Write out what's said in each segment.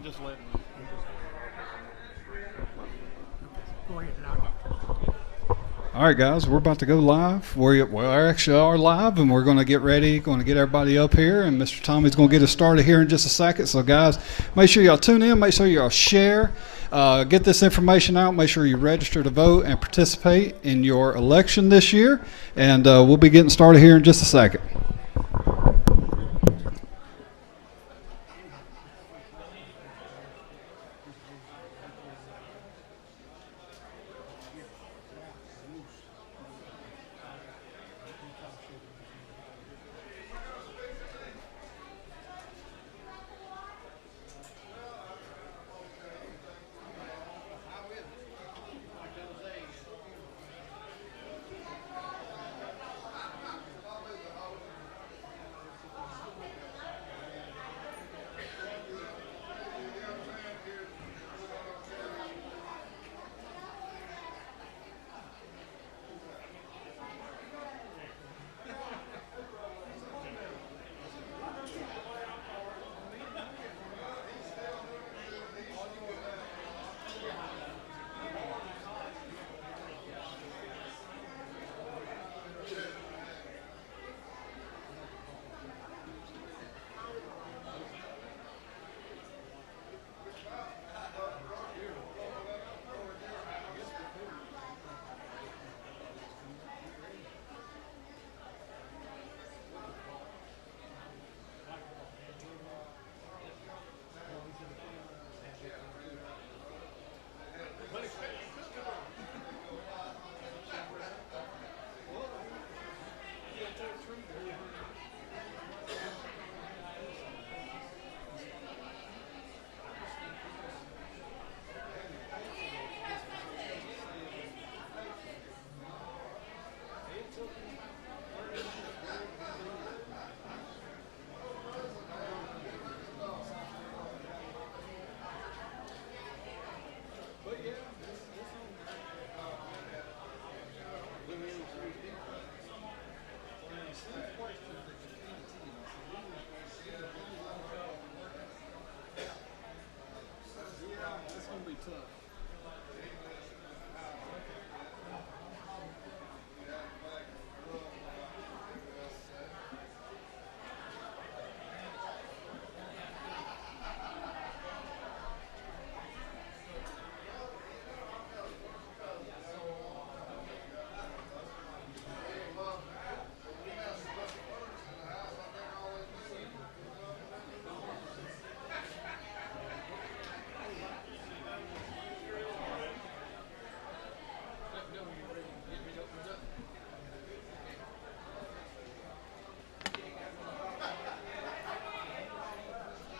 I'm just letting. Go ahead. All right, guys, we're about to go live. We actually are live, and we're going to get ready, going to get everybody up here, and Mr. Tommy's going to get us started here in just a second. So, guys, make sure y'all tune in. Make sure y'all share. Get this information out. Make sure you register to vote and participate in your election this year. And we'll be getting started here in just a second.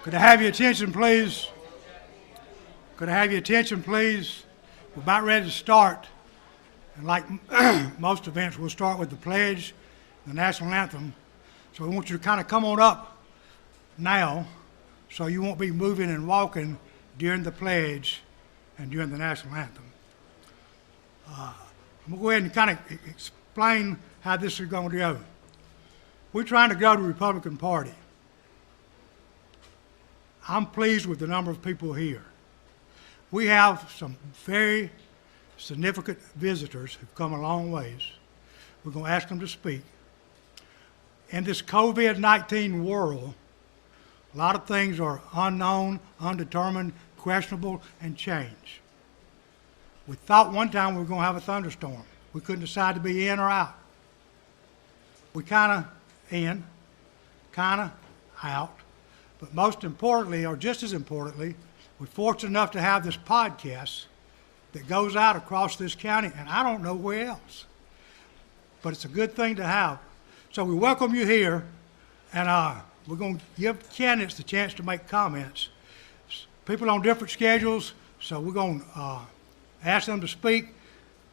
Could I have your attention, please? Could I have your attention, please? We're about ready to start. And like most events, we'll start with the pledge, the national anthem. So we want you to kind of come on up now so you won't be moving and walking during the pledge and during the national anthem. I'm going to go ahead and kind of explain how this is going to go. We're trying to go to the Republican Party. I'm pleased with the number of people here. We have some very significant visitors who've come a long ways. We're going to ask them to speak. In this COVID-19 world, a lot of things are unknown, undetermined, questionable, and change. We thought one time we were going to have a thunderstorm. We couldn't decide to be in or out. We kind of in, kind of out. But most importantly, or just as importantly, we're fortunate enough to have this podcast that goes out across this county, and I don't know where else. But it's a good thing to have. So we welcome you here, and we're going to give candidates the chance to make comments. People on different schedules, so we're going to ask them to speak.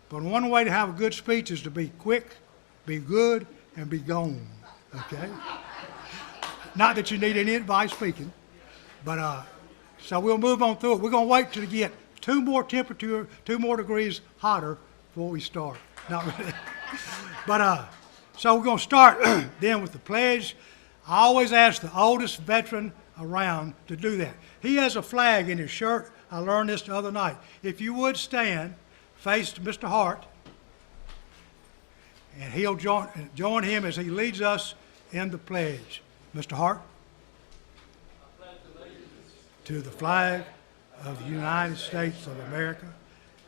But one way to have a good speech is to be quick, be good, and be gone, okay? Not that you need any advice speaking, but so we'll move on through it. We're going to wait till we get two more degrees hotter before we start. Not really. But so we're going to start then with the pledge. I always ask the oldest veteran around to do that. He has a flag in his shirt. I learned this the other night. If you would stand, face Mr. Hart, and he'll join him as he leads us in the pledge. Mr. Hart? To the flag of the United States of America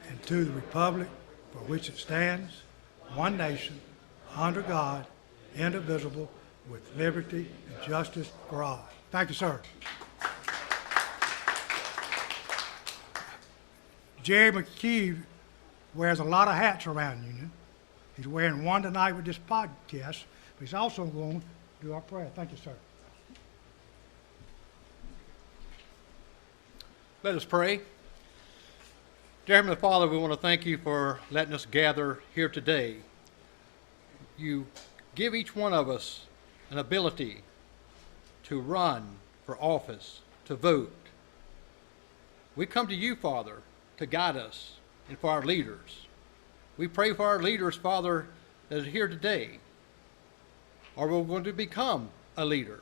and to the republic for which it stands, one nation, under God, indivisible, with liberty and justice for all. Thank you, sir. Jerry McKee wears a lot of hats around Union. He's wearing one tonight with this podcast, but he's also going to do our prayer. Thank you, sir. Let us pray. Dear Heavenly Father, we want to thank you for letting us gather here today. You give each one of us an ability to run for office, to vote. We come to you, Father, to guide us and for our leaders. We pray for our leaders, Father, that are here today, or we're going to become a leader.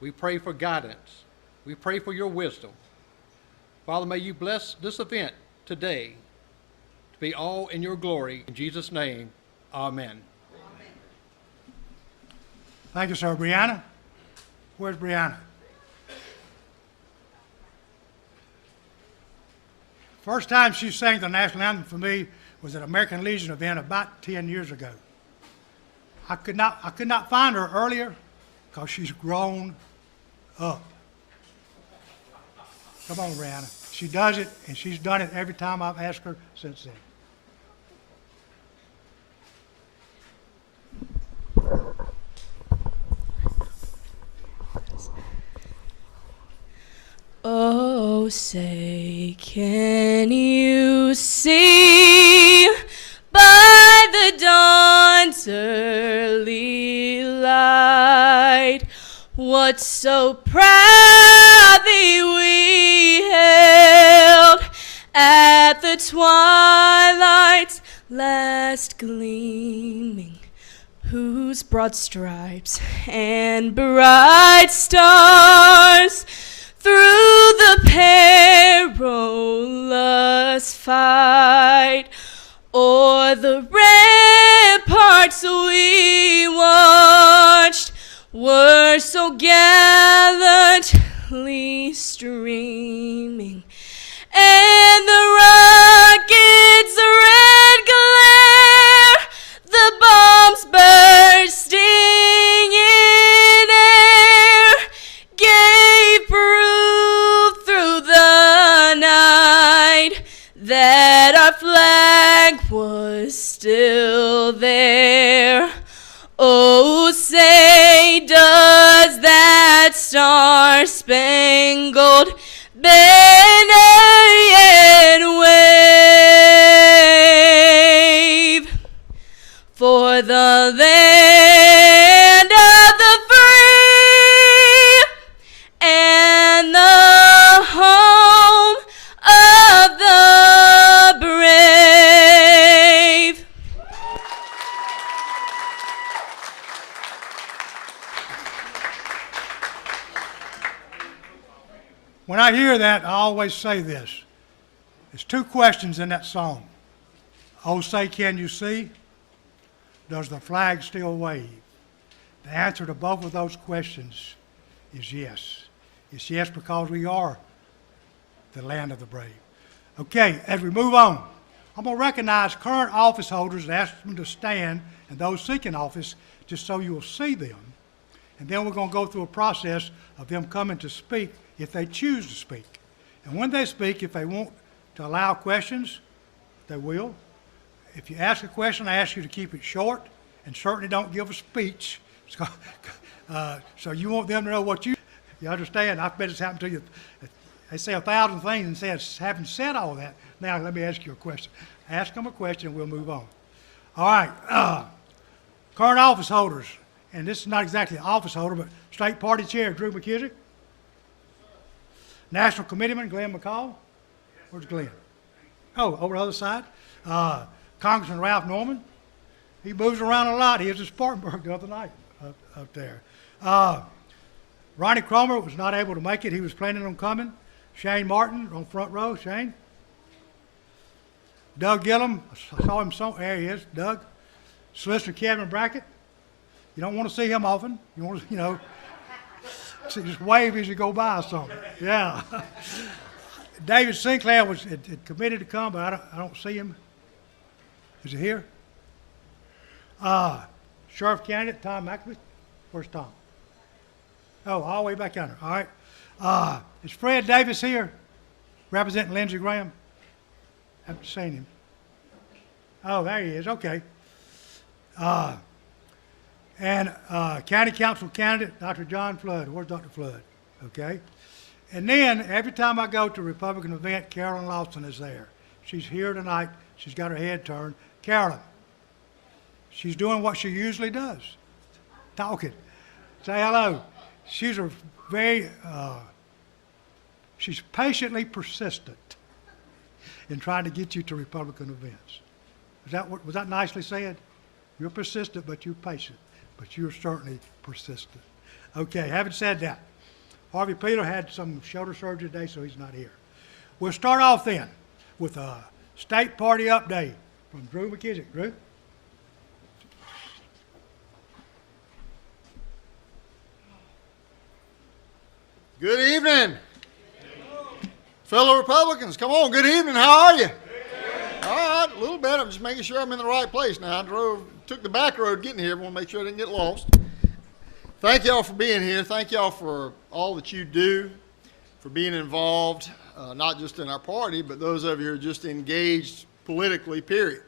We pray for guidance. We pray for your wisdom. Father, may you bless this event today to be all in your glory. In Jesus' name, amen. Thank you, sir. Brianna? Where's Brianna? First time she sang the national anthem for me was at an American Legion event about 10 years ago. I could not find her earlier because she's grown up. Come on, Brianna. She does it, and she's done it every time I've asked her since then. Oh, say, can you see by the dawn's early light what so proudly we held at the twilight's last gleaming, whose broad stripes and bright stars through the perilous fight o'er the ramparts we watched were so gallantly streaming, and the rocket's red glare, the bombs bursting in air, gave proof through the night that our flag was still there. Oh, say, does that star-spangled banner yet wave for the land of the free and the home of the brave? When I hear that, I always say this. There's two questions in that song. Oh, say, can you see? Does the flag still wave? The answer to both of those questions is yes. It's yes because we are the land of the brave. Okay, as we move on, I'm going to recognize current office holders and ask them to stand, and those seeking office, just so you will see them. And then we're going to go through a process of them coming to speak if they choose to speak. And when they speak, if they want to allow questions, they will. If you ask a question, I ask you to keep it short and certainly don't give a speech. So you want them to know what you understand. I bet it's happened to you. They say 1,000 things and say haven't said all that. Now let me ask you a question. Ask them a question and we'll move on. All right. Current office holders, and this is not exactly an office holder, but State Party Chair Drew McKissick. National Committeeman Glenn McCall. Where's Glenn? Oh, over the other side. Congressman Ralph Norman. He moves around a lot. He was in Spartanburg the other night up there. Ronnie Cromer was not able to make it. He was planning on coming. Shane Martin on front row. Shane. Doug Gillum. I saw him there he is. Doug. Solicitor Kevin Brackett. You don't want to see him often. You want to, just wave as you go by or something. Yeah. David Sinclair had committed to come, but I don't see him. Is he here? Sheriff candidate Tom McAfee. Where's Tom? Oh, all the way back yonder. All right. Is Fred Davis here, representing Lindsey Graham? Haven't seen him. Oh, there he is. Okay. And County Council candidate Dr. John Flood. Where's Dr. Flood? Okay. And then every time I go to a Republican event, Carolyn Lawson is there. She's here tonight. She's got her head turned. Carolyn, she's doing what she usually does, talking. Say hello. She's she's patiently persistent in trying to get you to Republican events. Was that nicely said? You're persistent, but you're patient. But you're certainly persistent. Okay, having said that, Harvey Peter had some shoulder surgery today, so he's not here. We'll start off then with a state party update from Drew McKissick. Drew? Good evening. Fellow Republicans, come on, good evening. How are you? All right, a little better. I'm just making sure I'm in the right place now. Took the back road getting here. I want to make sure I didn't get lost. Thank y'all for being here. Thank y'all for all that you do, for being involved, not just in our party, but those of you who are just engaged politically, period.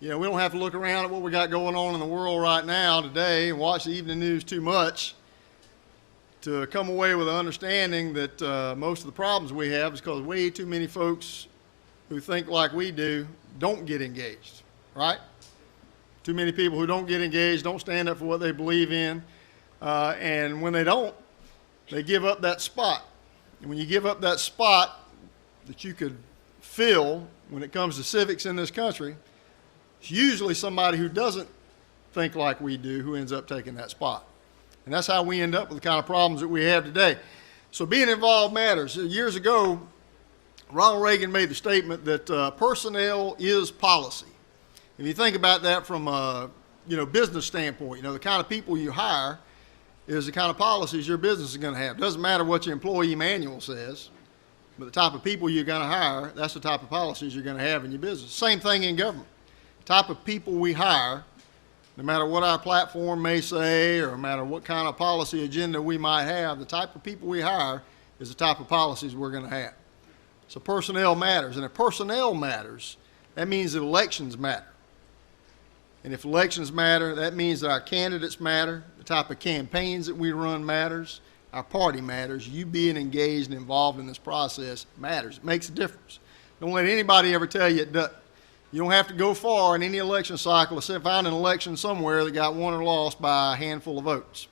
We don't have to look around at what we got going on in the world right now today and watch the evening news too much to come away with an understanding that most of the problems we have is because way too many folks who think like we do don't get engaged, right? Too many people who don't get engaged, don't stand up for what they believe in, and when they don't, they give up that spot. And when you give up that spot that you could fill when it comes to civics in this country, it's usually somebody who doesn't think like we do who ends up taking that spot. And that's how we end up with the kind of problems that we have today. So being involved matters. Years ago, Ronald Reagan made the statement that personnel is policy. If you think about that from a business standpoint, the kind of people you hire is the kind of policies your business is going to have. Doesn't matter what your employee manual says, but the type of people you're going to hire, that's the type of policies you're going to have in your business. Same thing in government. The type of people we hire, no matter what our platform may say or no matter what kind of policy agenda we might have, the type of people we hire is the type of policies we're going to have. So personnel matters. And if personnel matters, that means that elections matter. And if elections matter, that means that our candidates matter, the type of campaigns that we run matters, our party matters. You being engaged and involved in this process matters. It makes a difference. Don't let anybody ever tell you it doesn't. You don't have to go far in any election cycle to find an election somewhere that got won or lost by a handful of votes.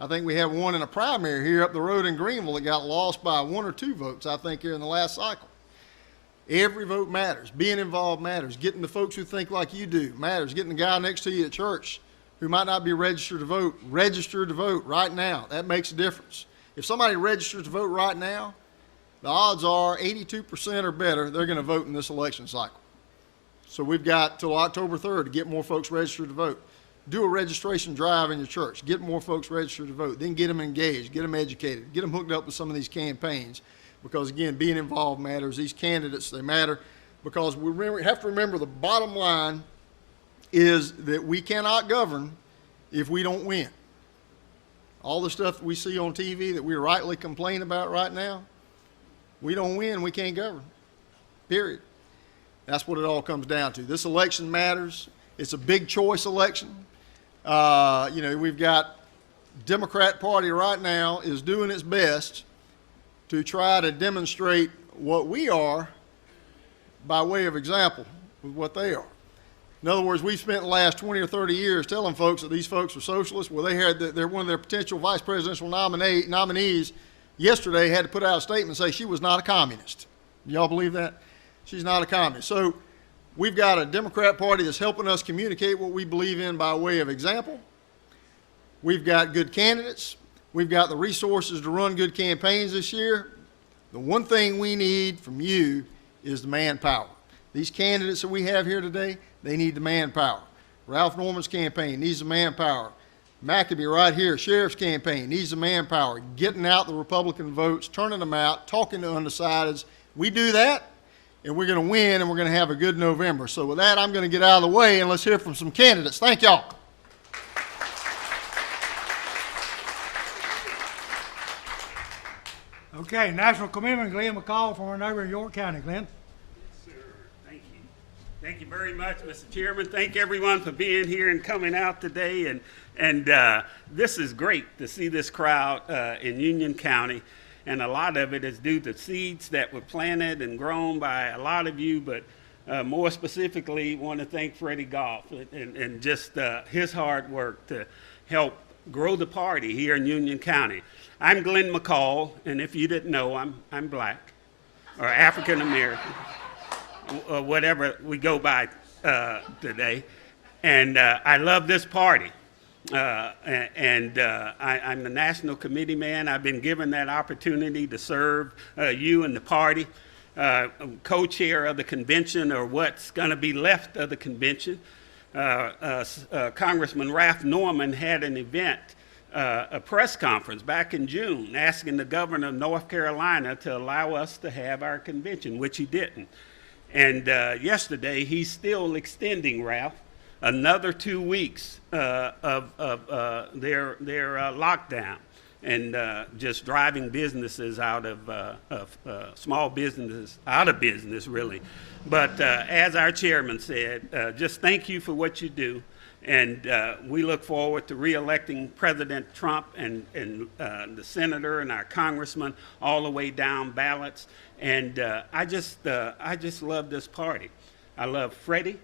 I think we have one in a primary here up the road in Greenville that got lost by 1 or 2 votes, I think, here in the last cycle. Every vote matters. Being involved matters. Getting the folks who think like you do matters. Getting the guy next to you at church who might not be registered to vote right now. That makes a difference. If somebody registers to vote right now, the odds are 82% or better they're going to vote in this election cycle. So we've got till October 3rd to get more folks registered to vote. Do a registration drive in your church. Get more folks registered to vote. Then get them engaged, get them educated, get them hooked up with some of these campaigns. Because, again, being involved matters. These candidates, they matter. Because we have to remember the bottom line is that we cannot govern if we don't win. All the stuff that we see on TV that we rightly complain about right now, we don't win, we can't govern, period. That's what it all comes down to. This election matters. It's a big choice election. We've got Democrat Party right now is doing its best to try to demonstrate what we are by way of example with what they are. In other words, we've spent the last 20 or 30 years telling folks that these folks are socialists. Well, they're one of their potential vice presidential nominees yesterday had to put out a statement and say she was not a communist. Y'all believe that? She's not a communist. So we've got a Democrat Party that's helping us communicate what we believe in by way of example. We've got good candidates. We've got the resources to run good campaigns this year. The one thing we need from you is the manpower. These candidates that we have here today, they need the manpower. Ralph Norman's campaign needs the manpower. McAbee right here, sheriff's campaign, needs the manpower. Getting out the Republican votes, turning them out, talking to undecideds. We do that, and we're going to win, and we're going to have a good November. So with that, I'm going to get out of the way, and let's hear from some candidates. Thank y'all. Okay, National Commitment, Glenn McCall from our neighbor in York County. Glenn? Yes, sir. Thank you. Thank you very much, Mr. Chairman. Thank everyone for being here and coming out today. And this is great to see this crowd in Union County. And a lot of it is due to seeds that were planted and grown by a lot of you, but more specifically, want to thank Freddie Goff and just his hard work to help grow the party here in Union County. I'm Glenn McCall, and if you didn't know, I'm black or African American, or whatever we go by today. And I love this party. I'm the national committee man. I've been given that opportunity to serve you and the party. Co-chair of the convention, or what's going to be left of the convention. Congressman Ralph Norman had an event, a press conference back in June, asking the governor of North Carolina to allow us to have our convention, which he didn't. And yesterday, he's still extending, Ralph, another 2 weeks of their lockdown, and just driving businesses out of small businesses out of business, really. But as our chairman said, just thank you for what you do. And we look forward to re-electing President Trump and the senator and our congressman all the way down ballots. And I just love this party. I love Freddie,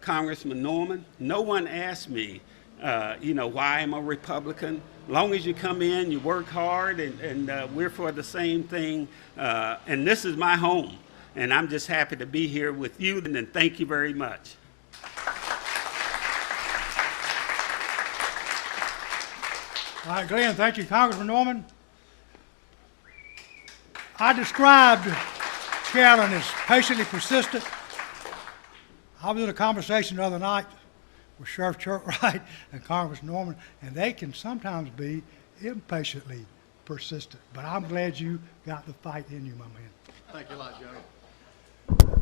Congressman Norman. No one asked me, why I'm a Republican. As long as you come in, you work hard, and we're for the same thing. And this is my home. And I'm just happy to be here with you, and thank you very much. All right, Glenn, thank you. Congressman Norman? I described Carolyn as patiently persistent. I was in a conversation the other night with Sheriff Churchwright and Congressman Norman, and they can sometimes be impatiently persistent. But I'm glad you got the fight in you, my man. Thank you a lot, General.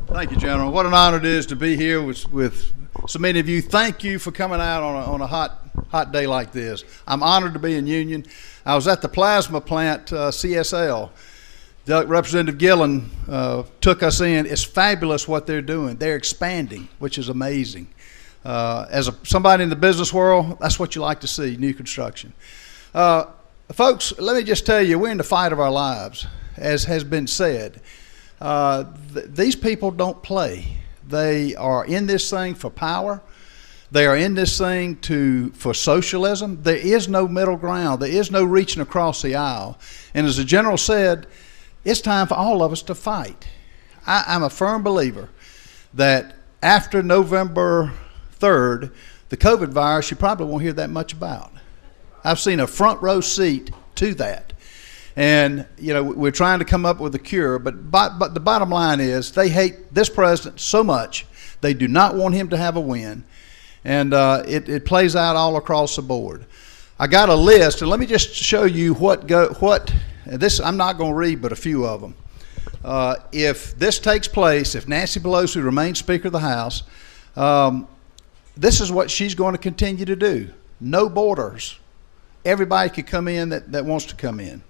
Thank you, General. What an honor it is to be here with so many of you. Thank you for coming out on a hot day like this. I'm honored to be in Union. I was at the plasma plant, CSL. Representative Gillen took us in. It's fabulous what they're doing. They're expanding, which is amazing. As somebody in the business world, that's what you like to see, new construction. Folks, let me just tell you, we're in the fight of our lives, as has been said. These people don't play. They are in this thing for power. They are in this thing for socialism. There is no middle ground. There is no reaching across the aisle. And as the general said, it's time for all of us to fight. I'm a firm believer that after November 3rd, the COVID virus you probably won't hear that much about. I've seen a front row seat to that. And, we're trying to come up with a cure, but the bottom line is they hate this president so much. They do not want him to have a win. And it plays out all across the board. I got a list, and let me just show you this I'm not going to read, but a few of them. If this takes place, if Nancy Pelosi remains Speaker of the House, this is what she's going to continue to do. No borders. Everybody can come in that wants to come in.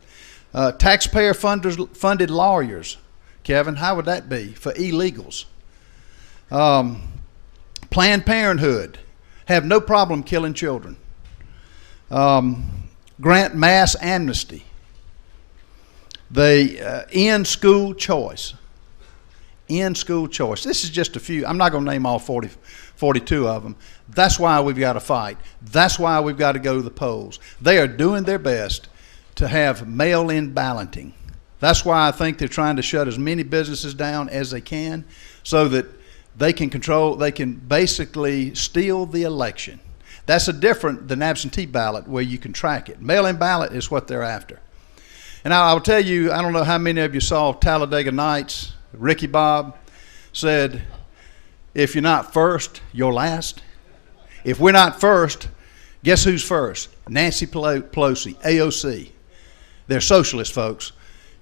Taxpayer-funded lawyers. Kevin, how would that be for illegals? Planned Parenthood. Have no problem killing children. Grant mass amnesty. They end school choice. End school choice. This is just a few. I'm not going to name all 42 of them. That's why we've got to fight. That's why we've got to go to the polls. They are doing their best to have mail-in balloting. That's why I think they're trying to shut as many businesses down as they can so that they can basically steal the election. That's a different than absentee ballot where you can track it. Mail-in ballot is what they're after. And I will tell you, I don't know how many of you saw Talladega Nights. Ricky Bob said, if you're not first, you're last. If we're not first, guess who's first? Nancy Pelosi, AOC. They're socialist folks.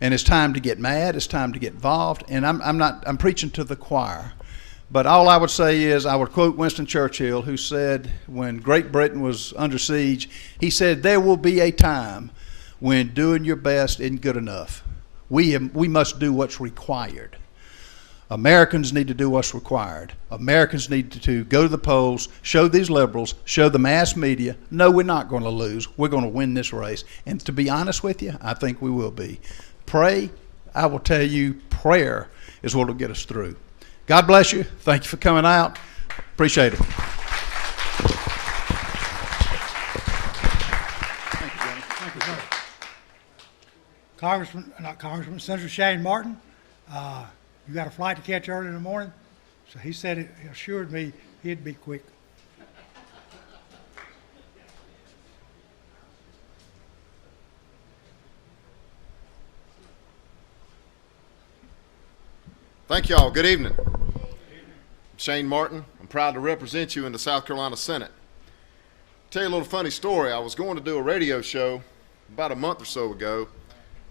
And it's time to get mad. It's time to get involved. And I'm preaching to the choir. But all I would say is I would quote Winston Churchill, who said when Great Britain was under siege, he said, there will be a time when doing your best isn't good enough. We must do what's required. Americans need to do what's required. Americans need to go to the polls, show these liberals, show the mass media, no, we're not going to lose. We're going to win this race. And to be honest with you, I think we will be. Pray. I will tell you, prayer is what will get us through. God bless you. Thank you for coming out. Appreciate it. Senator Shane Martin, you got a flight to catch early in the morning? So he said he assured me he'd be quick. Thank y'all. Good evening. I'm Shane Martin. I'm proud to represent you in the South Carolina Senate. Tell you a little funny story. I was going to do a radio show about a month or so ago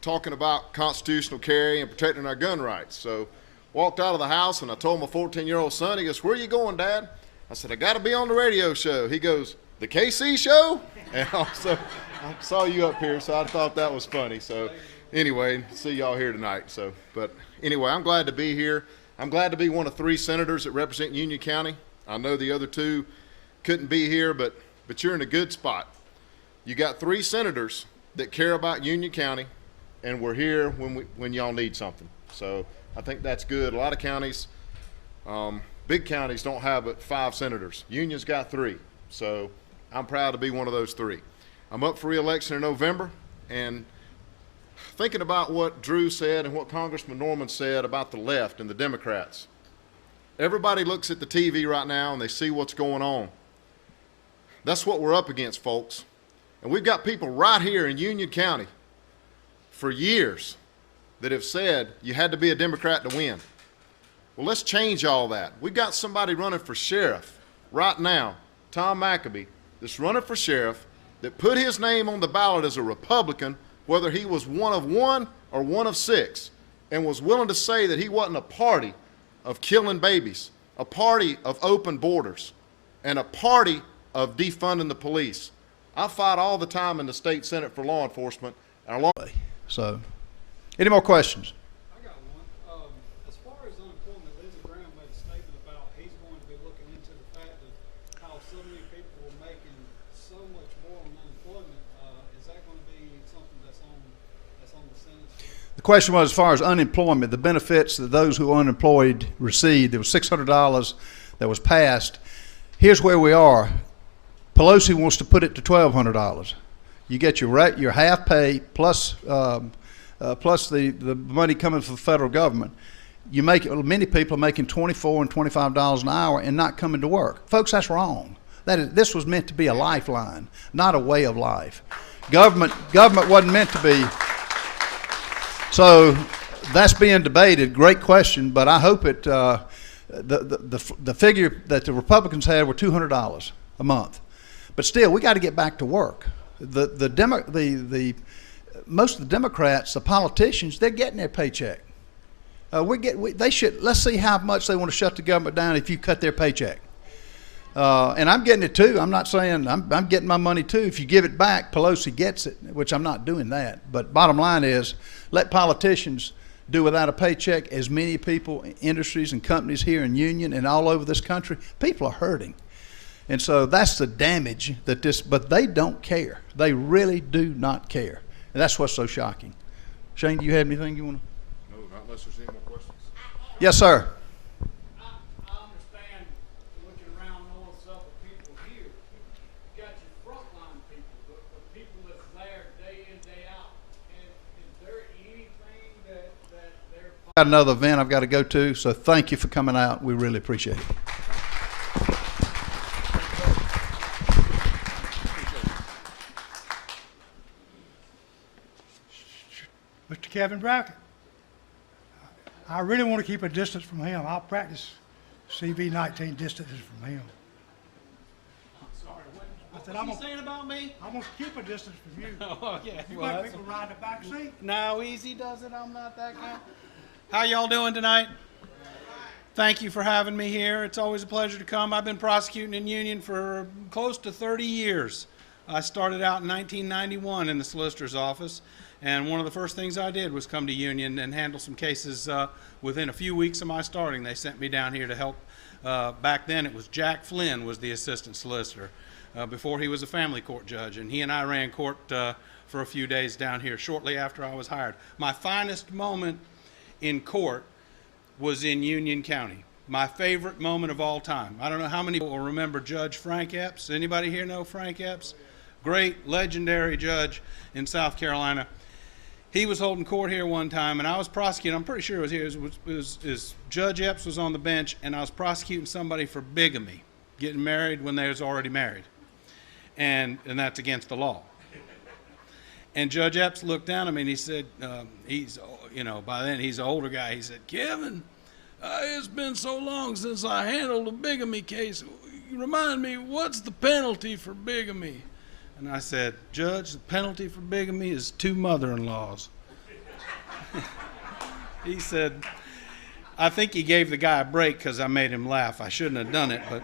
talking about constitutional carry and protecting our gun rights. So walked out of the house and I told my 14-year-old son, he goes, where are you going, Dad? I said, I got to be on the radio show. He goes, the KC show? And also, I saw you up here, so I thought that was funny. So anyway, see y'all here tonight. So, but anyway, I'm glad to be here. I'm glad to be one of 3 senators that represent Union County. I know the other 2 couldn't be here, but you're in a good spot. You got 3 senators that care about Union County, and we're here when y'all need something. So I think that's good. A lot of counties, big counties don't have but 5 senators. Union's got 3. So I'm proud to be one of those 3. I'm up for re-election in November, and thinking about what Drew said and what Congressman Norman said about the left and the Democrats. Everybody looks at the TV right now and they see what's going on. That's what we're up against, folks. And we've got people right here in Union County for years that have said you had to be a Democrat to win. Well, let's change all that. We've got somebody running for sheriff right now, Tom McAbee, that's running for sheriff, that put his name on the ballot as a Republican, whether he was one of 1 or one of 6, and was willing to say that he wasn't a party of killing babies, a party of open borders, and a party of defunding the police. I fight all the time in the state Senate for law enforcement. So, any more questions? I got one. As far as unemployment, Lindsey Graham made a statement about he's going to be looking into the fact of how so many people are making so much more on unemployment. Is that going to be something that's on the Senate's list? The question was, as far as unemployment, the benefits that those who are unemployed received. There was $600 that was passed. Here's where we are. Pelosi wants to put it to $1,200. You get your half pay plus the money coming from the federal government. Many people are making $24 and $25 an hour and not coming to work. Folks, that's wrong. This was meant to be a lifeline, not a way of life. Government wasn't meant to be. So that's being debated. Great question, but I hope it. The figure that the Republicans had were $200 a month, but still, we got to get back to work. Most of the Democrats, the politicians, they're getting their paycheck. Let's see how much they want to shut the government down if you cut their paycheck. And I'm getting it too. I'm not saying I'm getting my money too. If you give it back, Pelosi gets it, which I'm not doing that. But bottom line is, let politicians do without a paycheck. As many people, industries and companies here in Union and all over this country, people are hurting. And so that's the damage but they don't care. They really do not care. And that's what's so shocking. Shane, do you have anything you want to? No, not unless there's any more questions. Yes, sir. I understand looking around knowing some of the people here. You got your frontline people, the people that's there day in, day out. And is there anything that they're... I've got another event I've got to go to, so thank you for coming out. We really appreciate it. Mr. Kevin Brackett. I really want to keep a distance from him. I'll practice CV-19 distances from him. I said, I'm saying about me? gonna keep a distance from you. Oh, yeah. You Well, let that's, people ride the back seat. no, easy does it. I'm not that guy. How y'all doing tonight? Thank you for having me here. It's always a pleasure to come. I've been prosecuting in Union for close to 30 years. I started out in 1991 in the solicitor's office, and one of the first things I did was come to Union and handle some cases within a few weeks of my starting. They sent me down here to help. Back then it was Jack Flynn was the assistant solicitor before he was a family court judge, and he and I ran court for a few days down here shortly after I was hired. My finest moment in court was in Union County. My favorite moment of all time. I don't know how many people will remember Judge Frank Epps. Anybody here know Frank Epps? Great, legendary judge in South Carolina. He was holding court here one time, and I was prosecuting. I'm pretty sure it was here. Judge Epps was on the bench, and I was prosecuting somebody for bigamy, getting married when they was already married, and that's against the law. And Judge Epps looked down at me and he said, by then he's an older guy. He said, "Kevin, it's been so long since I handled a bigamy case. Remind me, what's the penalty for bigamy?" And I said, "Judge, the penalty for bigamy is 2 mother-in-laws." He said, I think he gave the guy a break because I made him laugh. I shouldn't have done it, but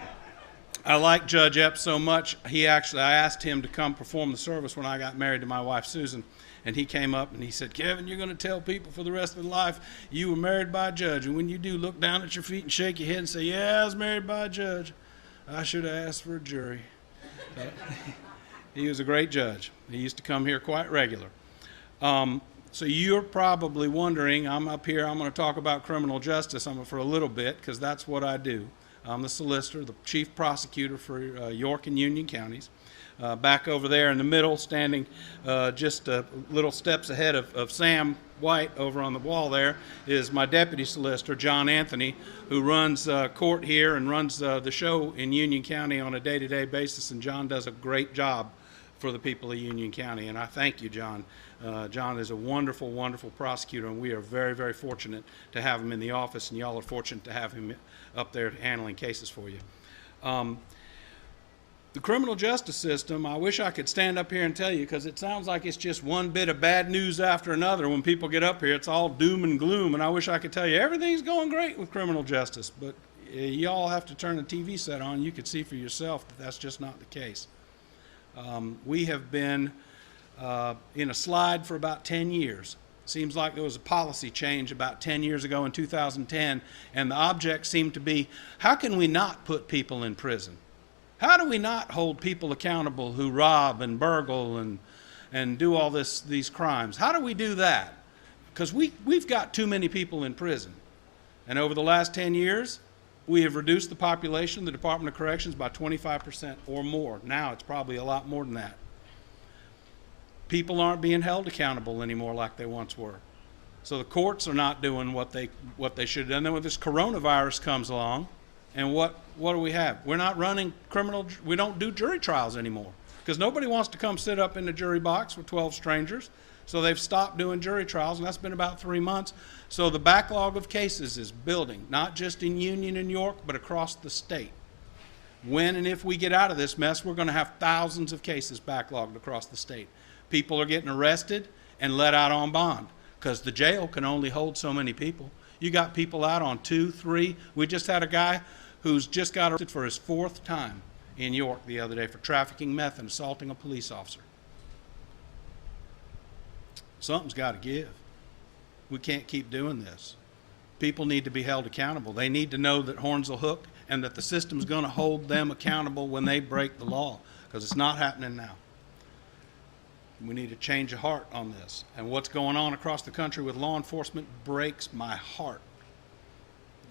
I like Judge Epps so much. I asked him to come perform the service when I got married to my wife, Susan. And he came up and he said, "Kevin, you're going to tell people for the rest of their life you were married by a judge. And when you do, look down at your feet and shake your head and say, 'Yeah, I was married by a judge. I should have asked for a jury.'" He was a great judge. He used to come here quite regular. So you're probably wondering, I'm up here, I'm going to talk about criminal justice for a little bit because that's what I do. I'm the solicitor, the chief prosecutor for York and Union counties. Back over there in the middle, standing just little steps ahead of Sam White over on the wall there, is my deputy solicitor, John Anthony, who runs court here and runs the show in Union County on a day-to-day basis. And John does a great job for the people of Union County, and I thank you, John. John is a wonderful, wonderful prosecutor, and we are very, very fortunate to have him in the office, and y'all are fortunate to have him up there handling cases for you. The criminal justice system, I wish I could stand up here and tell you, because it sounds like it's just one bit of bad news after another. When people get up here, it's all doom and gloom, and I wish I could tell you everything's going great with criminal justice, but y'all have to turn the TV set on. You could see for yourself that that's just not the case. We have been in a slide for about 10 years. Seems like there was a policy change about 10 years ago in 2010, and the object seemed to be, how can we not put people in prison? How do we not hold people accountable who rob and burgle and do all these crimes? How do we do that? Because we've got too many people in prison. And over the last 10 years, we have reduced the population of the Department of Corrections by 25% or more. Now it's probably a lot more than that. People aren't being held accountable anymore like they once were. So the courts are not doing what they should have done. Then when this coronavirus comes along, and what do we have? We're not running we don't do jury trials anymore because nobody wants to come sit up in the jury box with 12 strangers. So they've stopped doing jury trials, and that's been about 3 months. So the backlog of cases is building, not just in Union and York, but across the state. When and if we get out of this mess, we're going to have thousands of cases backlogged across the state. People are getting arrested and let out on bond because the jail can only hold so many people. You got people out on 2, 3. We just had a guy who's just got arrested for his 4th time in York the other day for trafficking meth and assaulting a police officer. Something's got to give. We can't keep doing this. People need to be held accountable. They need to know that horns will hook and that the system's going to hold them accountable when they break the law, because it's not happening now. We need a change of heart on this. And what's going on across the country with law enforcement breaks my heart.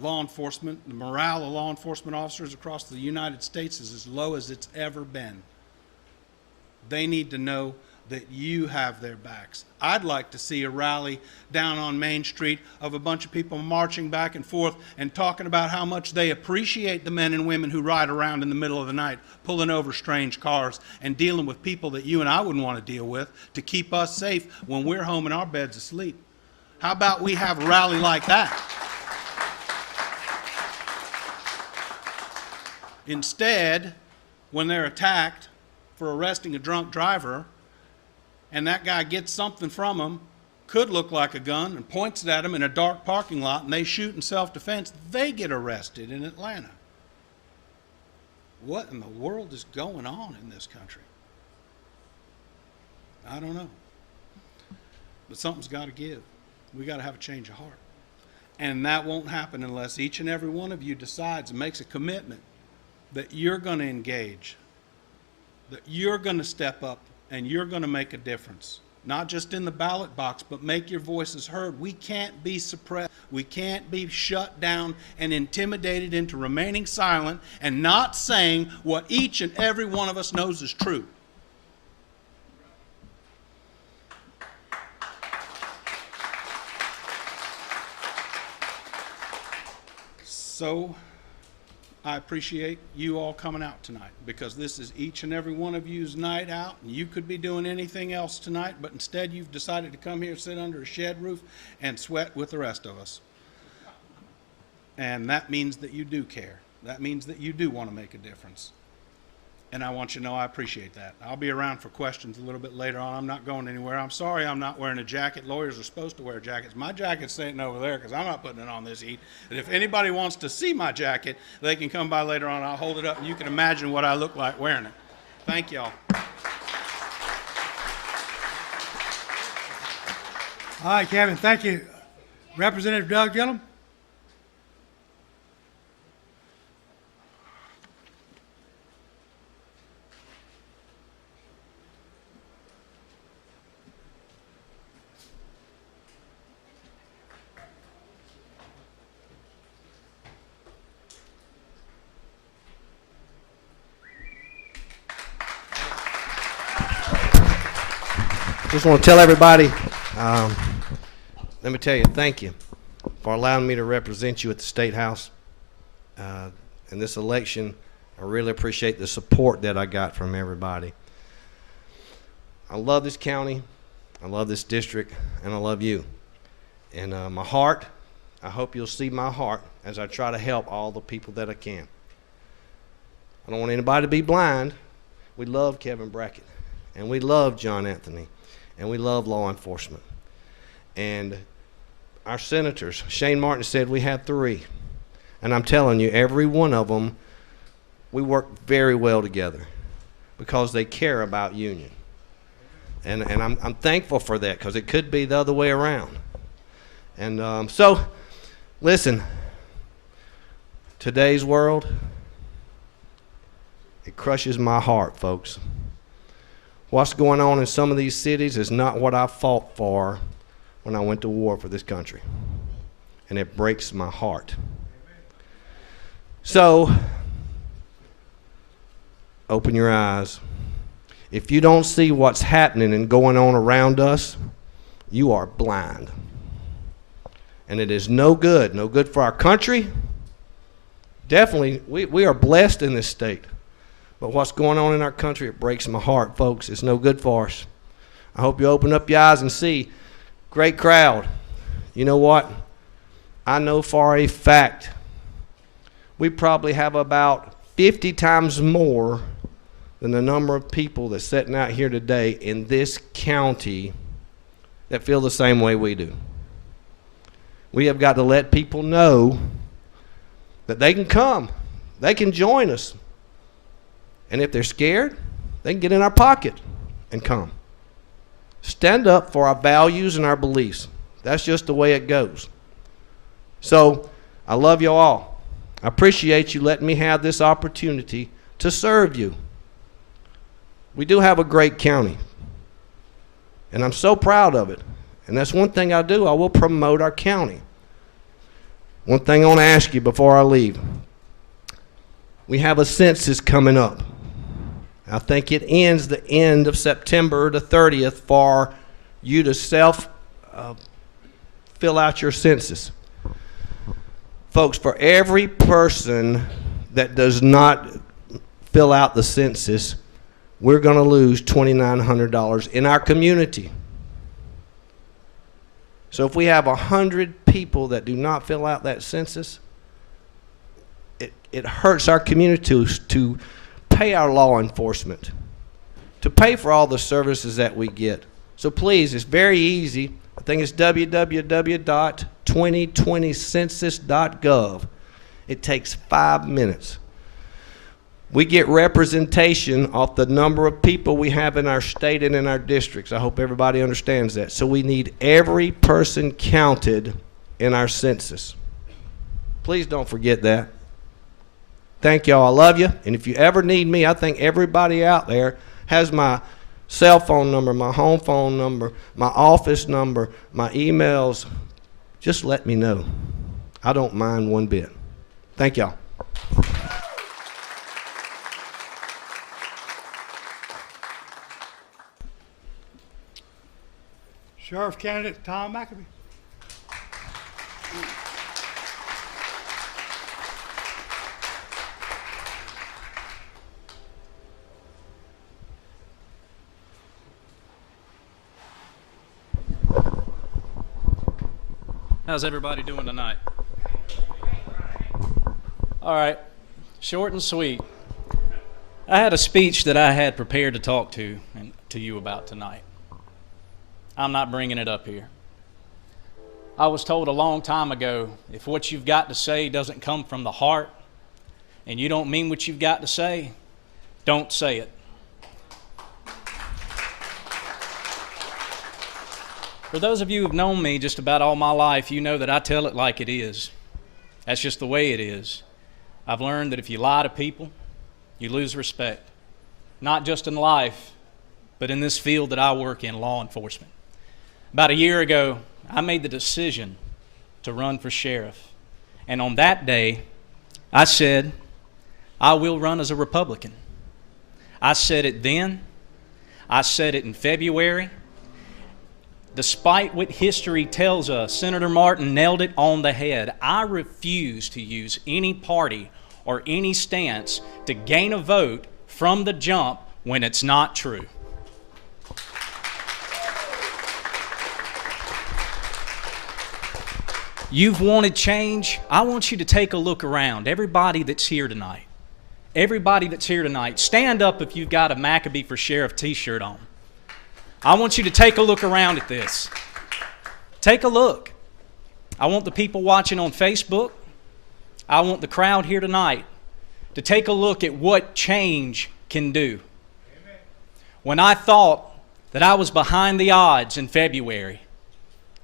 Law enforcement, the morale of law enforcement officers across the United States is as low as it's ever been. They need to know that you have their backs. I'd like to see a rally down on Main Street of a bunch of people marching back and forth and talking about how much they appreciate the men and women who ride around in the middle of the night, pulling over strange cars and dealing with people that you and I wouldn't want to deal with to keep us safe when we're home in our beds asleep. How about we have a rally like that? Instead, when they're attacked for arresting a drunk driver, and that guy gets something from them, could look like a gun, and points it at them in a dark parking lot, and they shoot in self-defense, they get arrested in Atlanta. What in the world is going on in this country? I don't know. But something's got to give. We got to have a change of heart. And that won't happen unless each and every one of you decides and makes a commitment that you're going to engage, that you're going to step up, and you're going to make a difference. Not just in the ballot box, but make your voices heard. We can't be suppressed. We can't be shut down and intimidated into remaining silent and not saying what each and every one of us knows is true. So, I appreciate you all coming out tonight, because this is each and every one of you's night out, and you could be doing anything else tonight, but instead you've decided to come here, sit under a shed roof, and sweat with the rest of us. And that means that you do care. That means that you do want to make a difference. And I want you to know I appreciate that. I'll be around for questions a little bit later on. I'm not going anywhere. I'm sorry I'm not wearing a jacket. Lawyers are supposed to wear jackets. My jacket's sitting over there because I'm not putting it on this heat. And if anybody wants to see my jacket, they can come by later on. I'll hold it up, and you can imagine what I look like wearing it. Thank y'all. All right, Kevin, thank you. Representative Doug Gillum? Just want to tell everybody, let me tell you, thank you for allowing me to represent you at the State House. In this election, I really appreciate the support that I got from everybody. I love this county, I love this district, and I love you. And my heart, I hope you'll see my heart as I try to help all the people that I can. I don't want anybody to be blind. We love Kevin Brackett, and we love John Anthony, and we love law enforcement. And our senators, Shane Martin said we had 3. And I'm telling you, every one of them, we work very well together because they care about union. And I'm thankful for that, because it could be the other way around. And so, listen, today's world, it crushes my heart, folks. What's going on in some of these cities is not what I fought for when I went to war for this country. And it breaks my heart. So, open your eyes. If you don't see what's happening and going on around us, you are blind. And it is no good for our country. Definitely, we are blessed in this state. But what's going on in our country, it breaks my heart, folks. It's no good for us. I hope you open up your eyes and see. Great crowd. You know what? I know for a fact we probably have about 50 times more than the number of people that's sitting out here today in this county that feel the same way we do. We have got to let people know that they can come. They can join us. And if they're scared, they can get in our pocket and come. Stand up for our values and our beliefs. That's just the way it goes. So, I love you all. I appreciate you letting me have this opportunity to serve you. We do have a great county, and I'm so proud of it. And that's one thing I do. I will promote our county. One thing I want to ask you before I leave. We have a census coming up. I think it ends the end of September the 30th for you to fill out your census. Folks, for every person that does not fill out the census, we're going to lose $2,900 in our community. So if we have 100 people that do not fill out that census, it hurts our community to pay our law enforcement, to pay for all the services that we get. So please, it's very easy. I think it's www.2020census.gov. It takes 5 minutes. We get representation off the number of people we have in our state and in our districts. I hope everybody understands that. So we need every person counted in our census. Please don't forget that. Thank y'all. I love you. And if you ever need me, I think everybody out there has my cell phone number, my home phone number, my office number, my emails. Just let me know. I don't mind one bit. Thank y'all. Sheriff candidate Tom McAbee. How's everybody doing tonight? All right, short and sweet. I had a speech that I had prepared to talk to you about tonight. I'm not bringing it up here. I was told a long time ago, if what you've got to say doesn't come from the heart and you don't mean what you've got to say, don't say it. For those of you who've known me just about all my life, you know that I tell it like it is. That's just the way it is. I've learned that if you lie to people, you lose respect. Not just in life, but in this field that I work in, law enforcement. About a year ago, I made the decision to run for sheriff. And on that day, I said, I will run as a Republican. I said it then. I said it in February. Despite what history tells us, Senator Martin nailed it on the head. I refuse to use any party or any stance to gain a vote from the jump when it's not true. You've wanted change. I want you to take a look around. Everybody that's here tonight. Everybody that's here tonight, stand up if you've got a Maccabee for Sheriff t-shirt on. I want you to take a look around at this. Take a look. I want the people watching on Facebook, I want the crowd here tonight to take a look at what change can do. Amen. When I thought that I was behind the odds in February,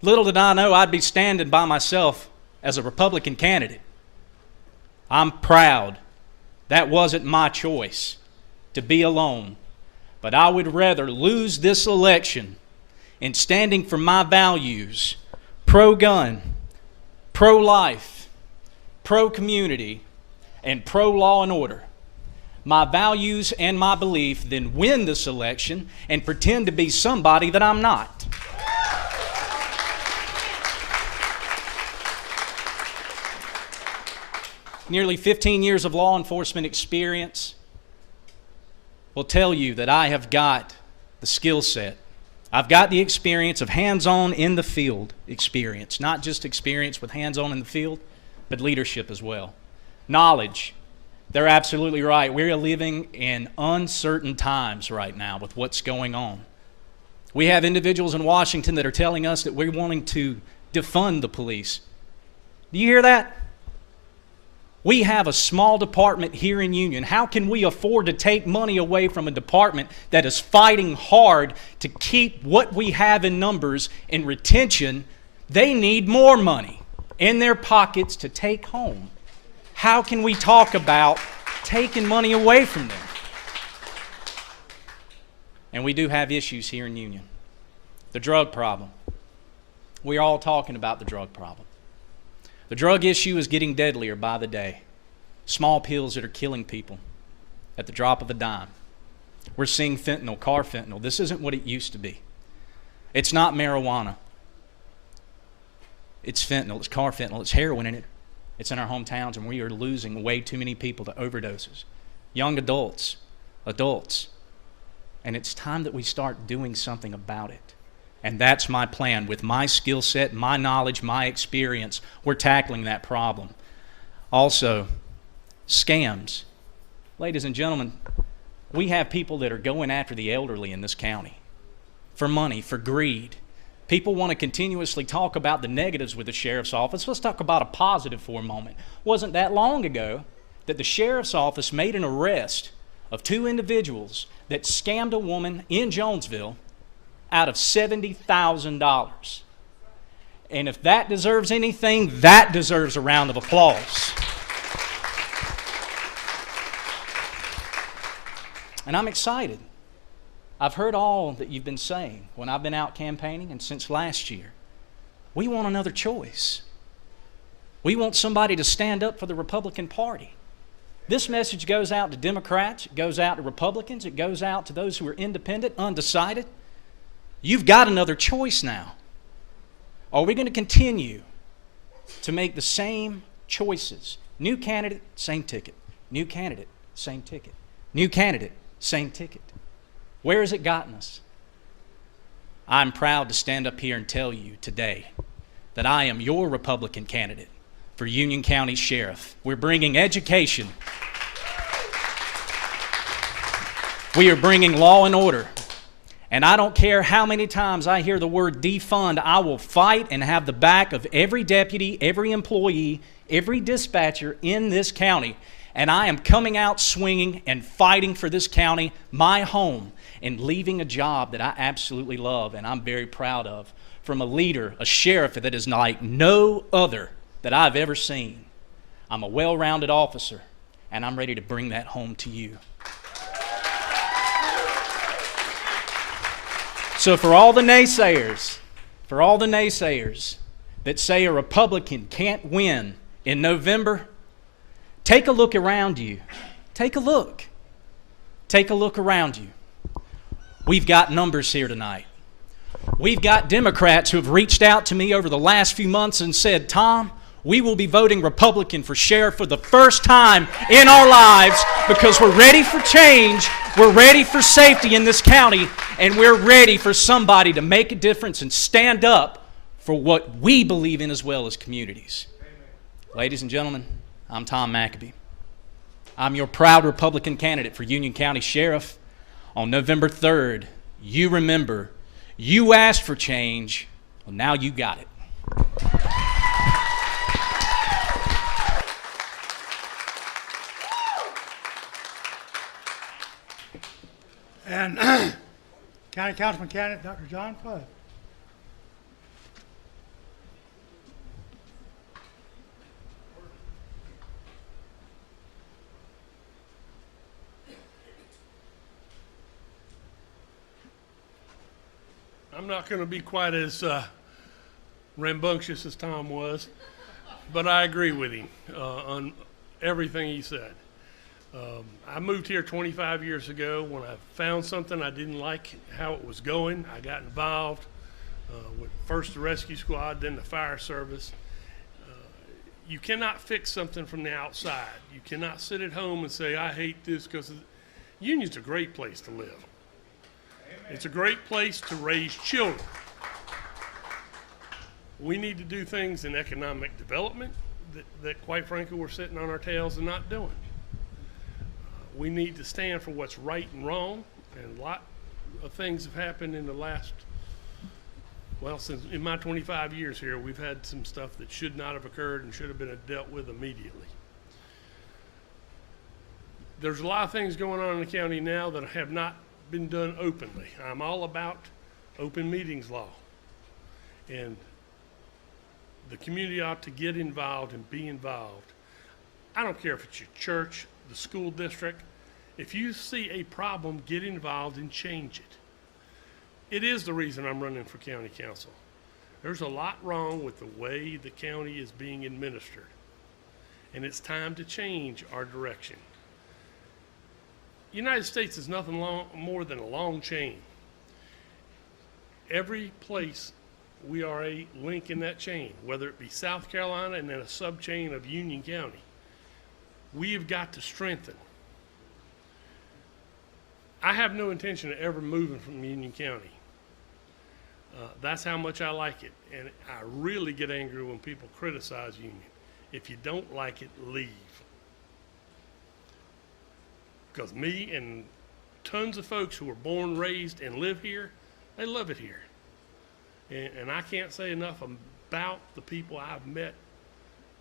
little did I know I'd be standing by myself as a Republican candidate. I'm proud. That wasn't my choice to be alone. But I would rather lose this election in standing for my values, pro-gun, pro-life, pro-community, and pro-law and order. My values and my belief, than win this election and pretend to be somebody that I'm not. Nearly 15 years of law enforcement experience will tell you that I have got the skill set. I've got the experience of hands-on in the field experience, not just experience with hands-on in the field, but leadership as well. Knowledge. They're absolutely right. We're living in uncertain times right now with what's going on. We have individuals in Washington that are telling us that we're wanting to defund the police. Do you hear that? We have a small department here in Union. How can we afford to take money away from a department that is fighting hard to keep what we have in numbers and retention? They need more money in their pockets to take home. How can we talk about taking money away from them? And we do have issues here in Union. The drug problem. We're all talking about the drug problem. The drug issue is getting deadlier by the day. Small pills that are killing people at the drop of a dime. We're seeing fentanyl, car fentanyl. This isn't what it used to be. It's not marijuana. It's fentanyl, it's car fentanyl, it's heroin in it. It's in our hometowns, and we are losing way too many people to overdoses. Young adults. And it's time that we start doing something about it. And that's my plan. With my skill set, my knowledge, my experience, we're tackling that problem. Also, scams. Ladies and gentlemen, we have people that are going after the elderly in this county for money, for greed. People want to continuously talk about the negatives with the sheriff's office. Let's talk about a positive for a moment. Wasn't that long ago that the sheriff's office made an arrest of 2 individuals that scammed a woman in Jonesville out of $70,000. And if that deserves anything, that deserves a round of applause. And I'm excited. I've heard all that you've been saying when I've been out campaigning and since last year. We want another choice. We want somebody to stand up for the Republican Party. This message goes out to Democrats, it goes out to Republicans, it goes out to those who are independent, undecided. You've got another choice now. Are we going to continue to make the same choices? New candidate, same ticket. New candidate, same ticket. New candidate, same ticket. Where has it gotten us? I'm proud to stand up here and tell you today that I am your Republican candidate for Union County Sheriff. We're bringing education. We are bringing law and order. And I don't care how many times I hear the word defund, I will fight and have the back of every deputy, every employee, every dispatcher in this county. And I am coming out swinging and fighting for this county, my home, and leaving a job that I absolutely love and I'm very proud of, from a leader, a sheriff that is like no other that I've ever seen. I'm a well-rounded officer, and I'm ready to bring that home to you. So for all the naysayers that say a Republican can't win in November, take a look around you. Take a look. Take a look around you. We've got numbers here tonight. We've got Democrats who have reached out to me over the last few months and said, Tom, we will be voting Republican for sheriff for the first time in our lives because we're ready for change, we're ready for safety in this county, and we're ready for somebody to make a difference and stand up for what we believe in as well as communities. Amen. Ladies and gentlemen, I'm Tom McAbee. I'm your proud Republican candidate for Union County Sheriff. On November 3rd, you remember, you asked for change, well, now you got it. And County Councilman candidate, Dr. John Flood. I'm not going to be quite as rambunctious as Tom was, but I agree with him on everything he said. I moved here 25 years ago. When I found something I didn't like how it was going, I got involved with first the rescue squad, then the fire service. You cannot fix something from the outside. You cannot sit at home and say, I hate this, because Union's a great place to live. It's a great place to raise children. We need to do things in economic development that quite frankly, we're sitting on our tails and not doing. We need to stand for what's right and wrong, and a lot of things have happened in the last, well, since in my 25 years here, we've had some stuff that should not have occurred and should have been dealt with immediately. There's a lot of things going on in the county now that have not been done openly. I'm all about open meetings law, and the community ought to get involved and be involved. I don't care if it's your church, the school district. If you see a problem, get involved and change it. It is the reason I'm running for county council. There's a lot wrong with the way the county is being administered, and it's time to change our direction. The United States is nothing more than a long chain. Every place we are a link in that chain, whether it be South Carolina and then a sub-chain of Union County. We have got to strengthen. I have no intention of ever moving from Union County. That's how much I like it. And I really get angry when people criticize union. If you don't like it, leave. Because me and tons of folks who are born, raised, and live here, they love it here. And I can't say enough about the people I've met,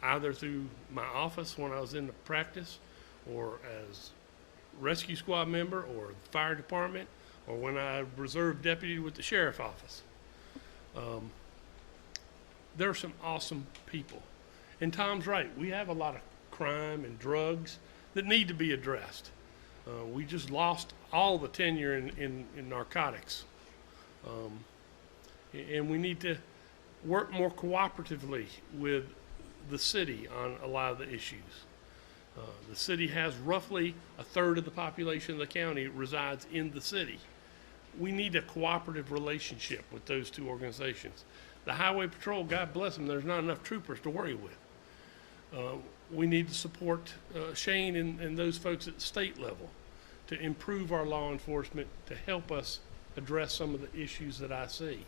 either through my office when I was in the practice, or as rescue squad member, or the fire department, or when I reserve deputy with the sheriff office. There are some awesome people. And Tom's right, we have a lot of crime and drugs that need to be addressed. We just lost all the tenure in narcotics. And we need to work more cooperatively with the city on a lot of the issues. The city has roughly a third of the population of the county resides in the city. We need a cooperative relationship with those two organizations. The Highway Patrol, God bless them, there's not enough troopers to worry with. We need to support Shane and those folks at the state level to improve our law enforcement, to help us address some of the issues that I see.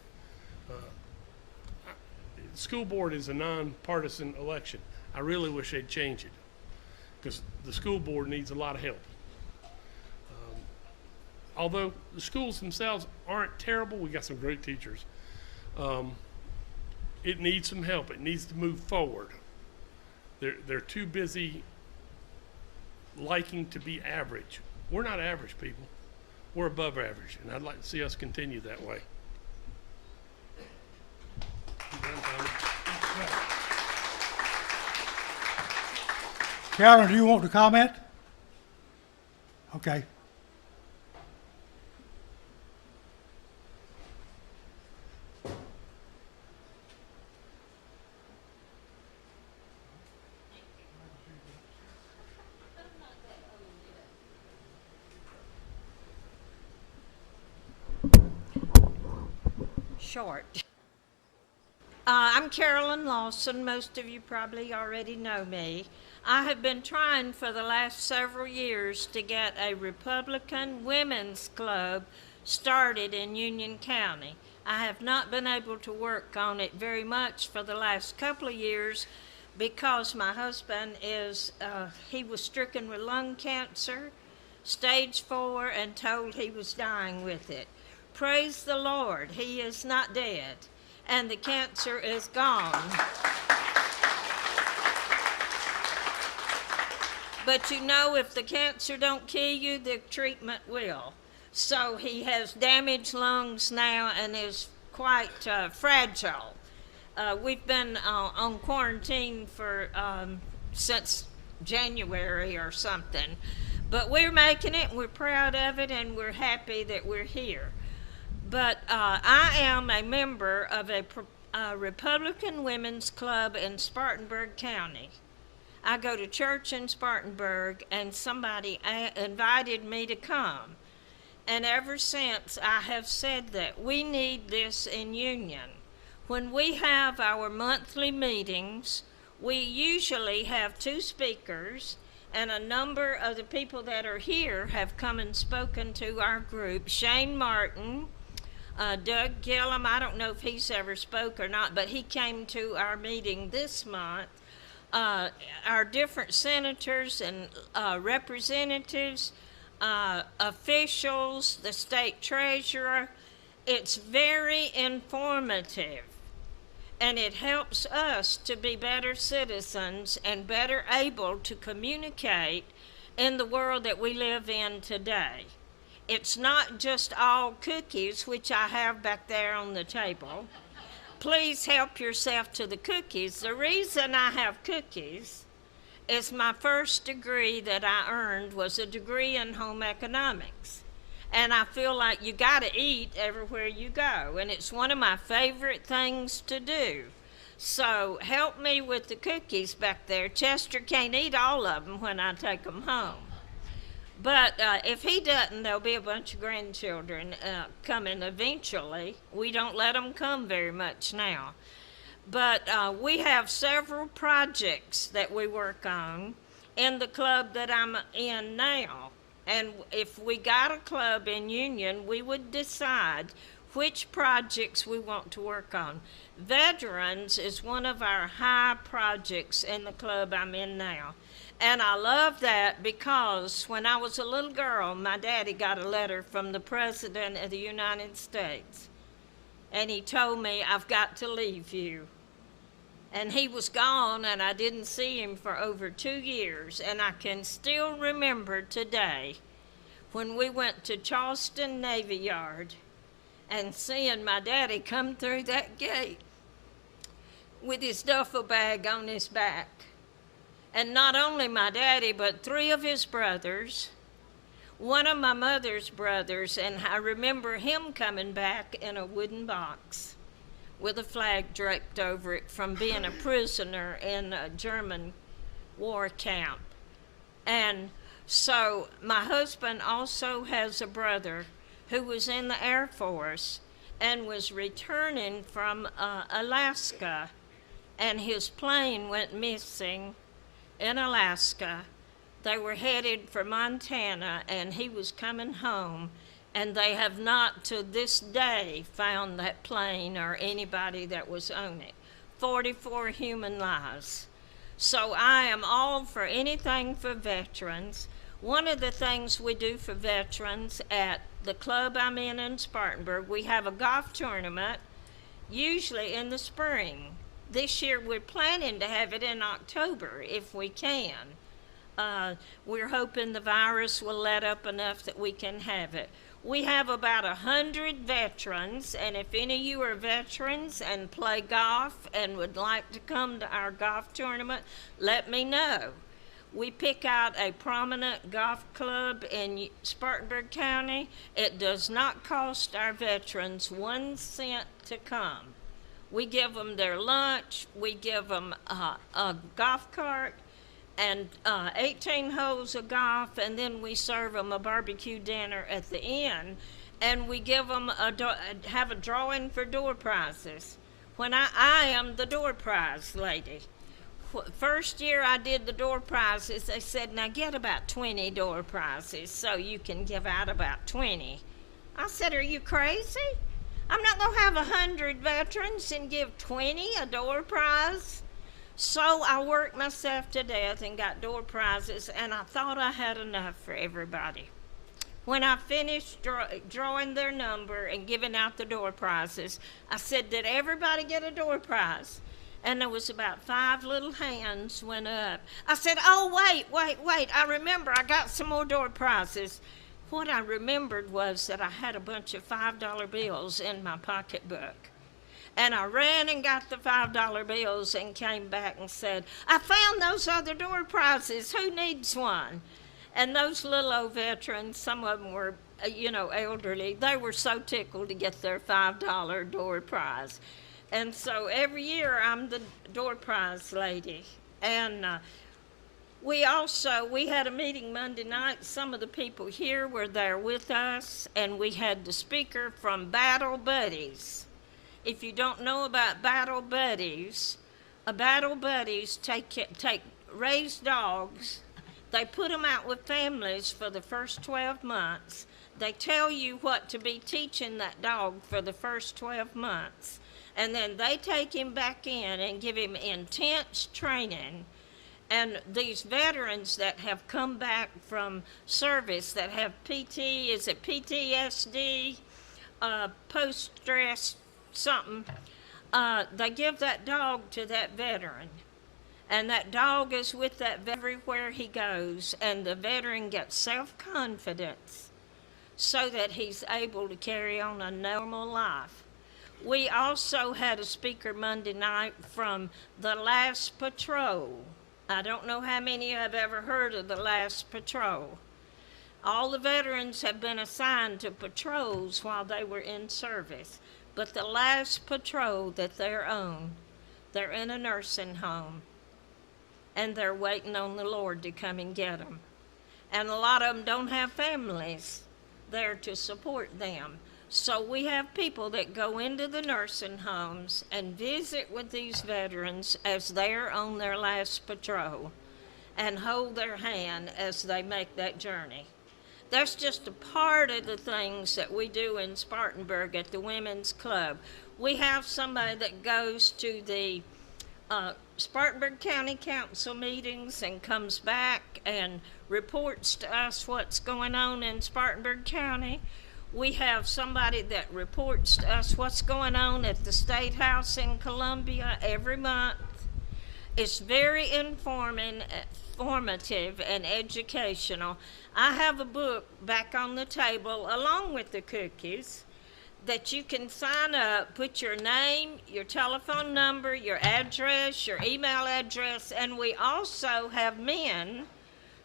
The school board is a nonpartisan election. I really wish they'd change it, because the school board needs a lot of help. Although the schools themselves aren't terrible, we got some great teachers. It needs some help. It needs to move forward. They're too busy liking to be average. We're not average people. We're above average, and I'd like to see us continue that way. Carolyn, do you want to comment? Okay. Short. I'm Carolyn Lawson. Most of you probably already know me. I have been trying for the last several years to get a Republican women's club started in Union County. I have not been able to work on it very much for the last couple of years because my husband he was stricken with lung cancer, stage 4, and told he was dying with it. Praise the Lord, he is not dead, and the cancer is gone. But you know, if the cancer don't kill you, the treatment will. So he has damaged lungs now and is quite fragile. We've been on quarantine for since January or something. But we're making it, we're proud of it, and we're happy that we're here. But I am a member of a Republican Women's Club in Spartanburg County. I go to church in Spartanburg, and somebody invited me to come. And ever since, I have said that we need this in Union. When we have our monthly meetings, we usually have 2 speakers, and a number of the people that are here have come and spoken to our group. Shane Martin, Doug Gillum, I don't know if he's ever spoke or not, but he came to our meeting this month. Our different senators and representatives, officials, the state treasurer. It's very informative, and it helps us to be better citizens and better able to communicate in the world that we live in today. It's not just all cookies, which I have back there on the table. Please help yourself to the cookies. The reason I have cookies is my first degree that I earned was a degree in home economics. And I feel like you gotta eat everywhere you go, and it's one of my favorite things to do. So help me with the cookies back there. Chester can't eat all of them when I take them home. But if he doesn't, there'll be a bunch of grandchildren coming eventually. We don't let them come very much now. But we have several projects that we work on in the club that I'm in now. And if we got a club in Union, we would decide which projects we want to work on. Veterans is one of our high projects in the club I'm in now. And I love that because when I was a little girl, my daddy got a letter from the President of the United States. And he told me, I've got to leave you. And he was gone, and I didn't see him for over 2 years. And I can still remember today when we went to Charleston Navy Yard and seeing my daddy come through that gate with his duffel bag on his back. And not only my daddy, but 3 of his brothers, one of my mother's brothers, and I remember him coming back in a wooden box with a flag draped over it from being a prisoner in a German war camp. And so my husband also has a brother who was in the Air Force and was returning from Alaska, and his plane went missing in Alaska. They were headed for Montana, and he was coming home, and they have not to this day found that plane or anybody that was on it. 44 human lives. So I am all for anything for veterans. One of the things we do for veterans at the club I'm in Spartanburg, we have a golf tournament, usually in the spring. This year we're planning to have it in October if we can. We're hoping the virus will let up enough that we can have it. We have about 100 veterans, and if any of you are veterans and play golf and would like to come to our golf tournament, let me know. We pick out a prominent golf club in Spartanburg County. It does not cost our veterans 1 cent to come. We give them their lunch, we give them a golf cart, and 18 holes of golf, and then we serve them a barbecue dinner at the end, and we give them have a drawing for door prizes. When I am the door prize lady. First year I did the door prizes, they said, now get about 20 door prizes so you can give out about 20. I said, are you crazy? I'm not gonna have 100 veterans and give 20 a door prize. So I worked myself to death and got door prizes, and I thought I had enough for everybody. When I finished drawing their number and giving out the door prizes, I said, did everybody get a door prize? And there was about 5 little hands went up. I said, oh, wait, I remember I got some more door prizes. What I remembered was that I had a bunch of $5 bills in my pocketbook. And I ran and got the $5 bills and came back and said, I found those other door prizes. Who needs one? And those little old veterans, some of them were, elderly, they were so tickled to get their $5 door prize. And so every year I'm the door prize lady. And we had a meeting Monday night. Some of the people here were there with us, and we had the speaker from Battle Buddies. If you don't know about Battle Buddies take raised dogs. They put them out with families for the first 12 months. They tell you what to be teaching that dog for the first 12 months. And then they take him back in and give him intense training. And these veterans that have come back from service that have PTSD, post-stress something, they give that dog to that veteran. And that dog is with that everywhere he goes, and the veteran gets self-confidence so that he's able to carry on a normal life. We also had a speaker Monday night from the Last Patrol. I don't know how many have ever heard of the Last Patrol. All the veterans have been assigned to patrols while they were in service. But the last patrol that they're on, they're in a nursing home, and they're waiting on the Lord to come and get them. And a lot of them don't have families there to support them. So we have people that go into the nursing homes and visit with these veterans as they're on their last patrol and hold their hand as they make that journey. That's just a part of the things that we do in Spartanburg at the Women's Club. We have somebody that goes to the Spartanburg County Council meetings and comes back and reports to us what's going on in Spartanburg County. We have somebody that reports to us what's going on at the State House in Columbia every month. It's very informative and educational. I have a book back on the table along with the cookies that you can sign up, put your name, your telephone number, your address, your email address, and we also have men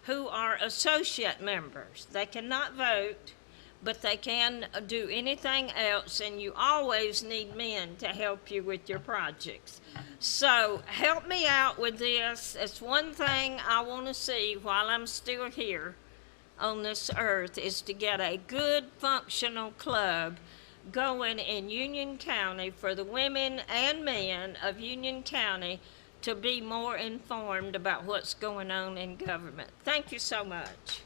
who are associate members. They cannot vote, but they can do anything else, and you always need men to help you with your projects. So help me out with this. It's one thing I want to see while I'm still here on this earth, is to get a good functional club going in Union County for the women and men of Union County to be more informed about what's going on in government. Thank you so much.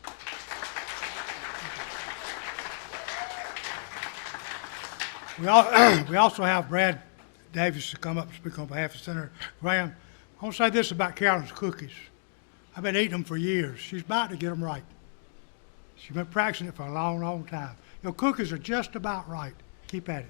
We also have Brad Davis to come up and speak on behalf of Senator Graham. I want to say this about Carolyn's cookies. I've been eating them for years. She's about to get them right. She's been practicing it for a long, long time. Your cookies are just about right. Keep at it.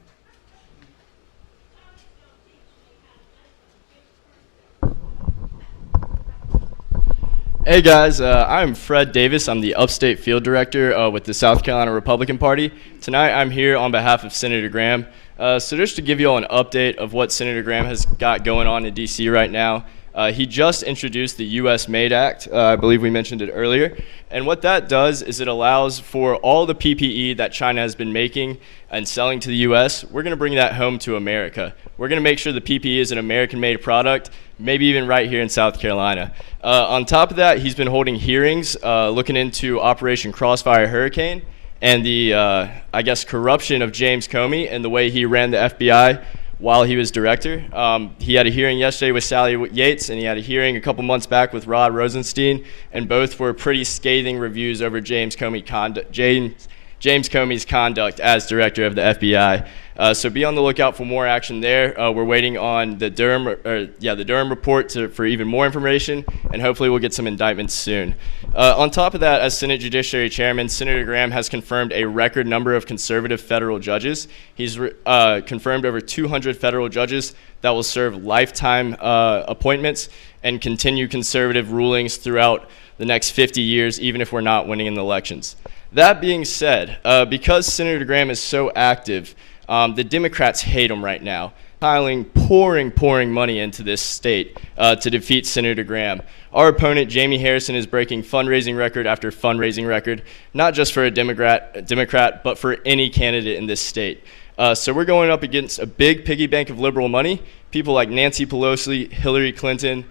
Hey guys, I'm Fred Davis. I'm the Upstate Field Director with the South Carolina Republican Party. Tonight I'm here on behalf of Senator Graham. So just to give you all an update of what Senator Graham has got going on in D.C. right now, he just introduced the U.S. MADE Act. I believe we mentioned it earlier. And what that does is it allows for all the PPE that China has been making and selling to the U.S., we're going to bring that home to America. We're going to make sure the PPE is an American-made product, maybe even right here in South Carolina. On top of that, he's been holding hearings looking into Operation Crossfire Hurricane and the, I guess, corruption of James Comey and the way he ran the FBI while he was director. He had a hearing yesterday with Sally Yates, and he had a hearing a couple months back with Rod Rosenstein, and both were pretty scathing reviews over James Comey's conduct as director of the FBI. So be on the lookout for more action there. We're waiting on the Durham report for even more information, and hopefully we'll get some indictments soon. On top of that, as Senate Judiciary Chairman, Senator Graham has confirmed a record number of conservative federal judges. He's confirmed over 200 federal judges that will serve lifetime appointments and continue conservative rulings throughout the next 50 years, even if we're not winning in the elections. That being said, because Senator Graham is so active, the Democrats hate him right now, pouring money into this state to defeat Senator Graham. Our opponent, Jamie Harrison, is breaking fundraising record after fundraising record, not just for a Democrat, but for any candidate in this state. So we're going up against a big piggy bank of liberal money. People like Nancy Pelosi, Hillary Clinton,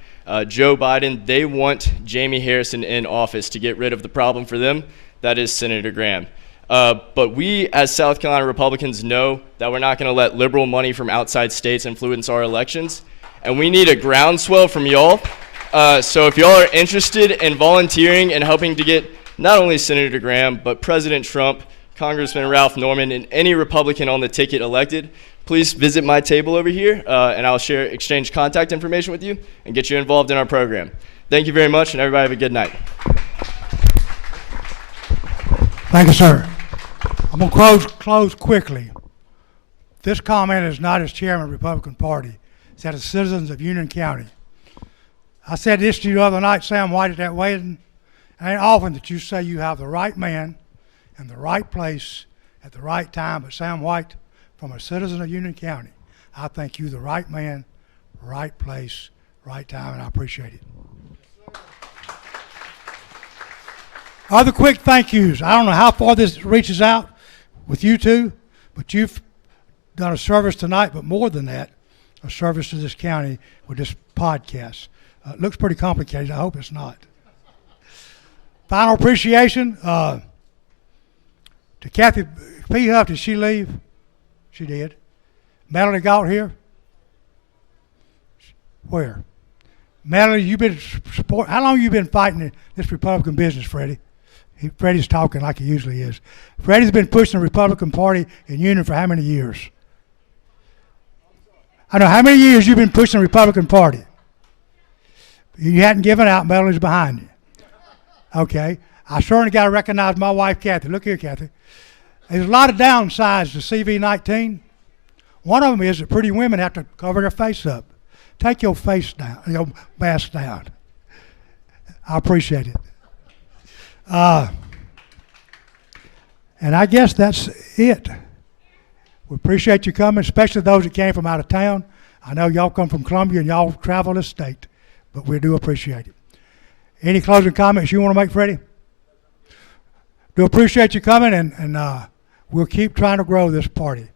Joe Biden, they want Jamie Harrison in office to get rid of the problem for them. That is Senator Graham. But we, as South Carolina Republicans, know that we're not going to let liberal money from outside states influence our elections. And we need a groundswell from y'all. So if y'all are interested in volunteering and helping to get not only Senator Graham, but President Trump, Congressman Ralph Norman, and any Republican on the ticket elected, please visit my table over here, and I'll exchange contact information with you and get you involved in our program. Thank you very much, and everybody have a good night. Thank you, sir. I'm going to close quickly. This comment is not as chairman of the Republican Party. It's as citizens of Union County. I said this to you the other night, Sam White, at that wedding. It ain't often that you say you have the right man in the right place at the right time, but Sam White, from a citizen of Union County, I think you the right man, right place, right time, and I appreciate it. Other quick thank yous. I don't know how far this reaches out with you two, but you've done a service tonight, but more than that, a service to this county with this podcast. It looks pretty complicated. I hope it's not. Final appreciation to Kathy P. Huff. Did she leave? She did. Melanie got here? Where? Melanie, you've been how long have you been fighting this Republican business, Freddie? Freddie's talking like he usually is. Freddie's been pushing the Republican Party in Union for how many years? I know, how many years you've been pushing the Republican Party? You hadn't given out, Melanie's behind you. Okay. I certainly got to recognize my wife, Kathy. Look here, Kathy. There's a lot of downsides to CV-19. One of them is that pretty women have to cover their face up. Take your face down, your mask down. I appreciate it. And I guess that's it. We appreciate you coming, especially those that came from out of town. I know y'all come from Columbia and y'all travel the state, but we do appreciate it. Any closing comments you want to make, Freddie? Do appreciate you coming, and we'll keep trying to grow this party.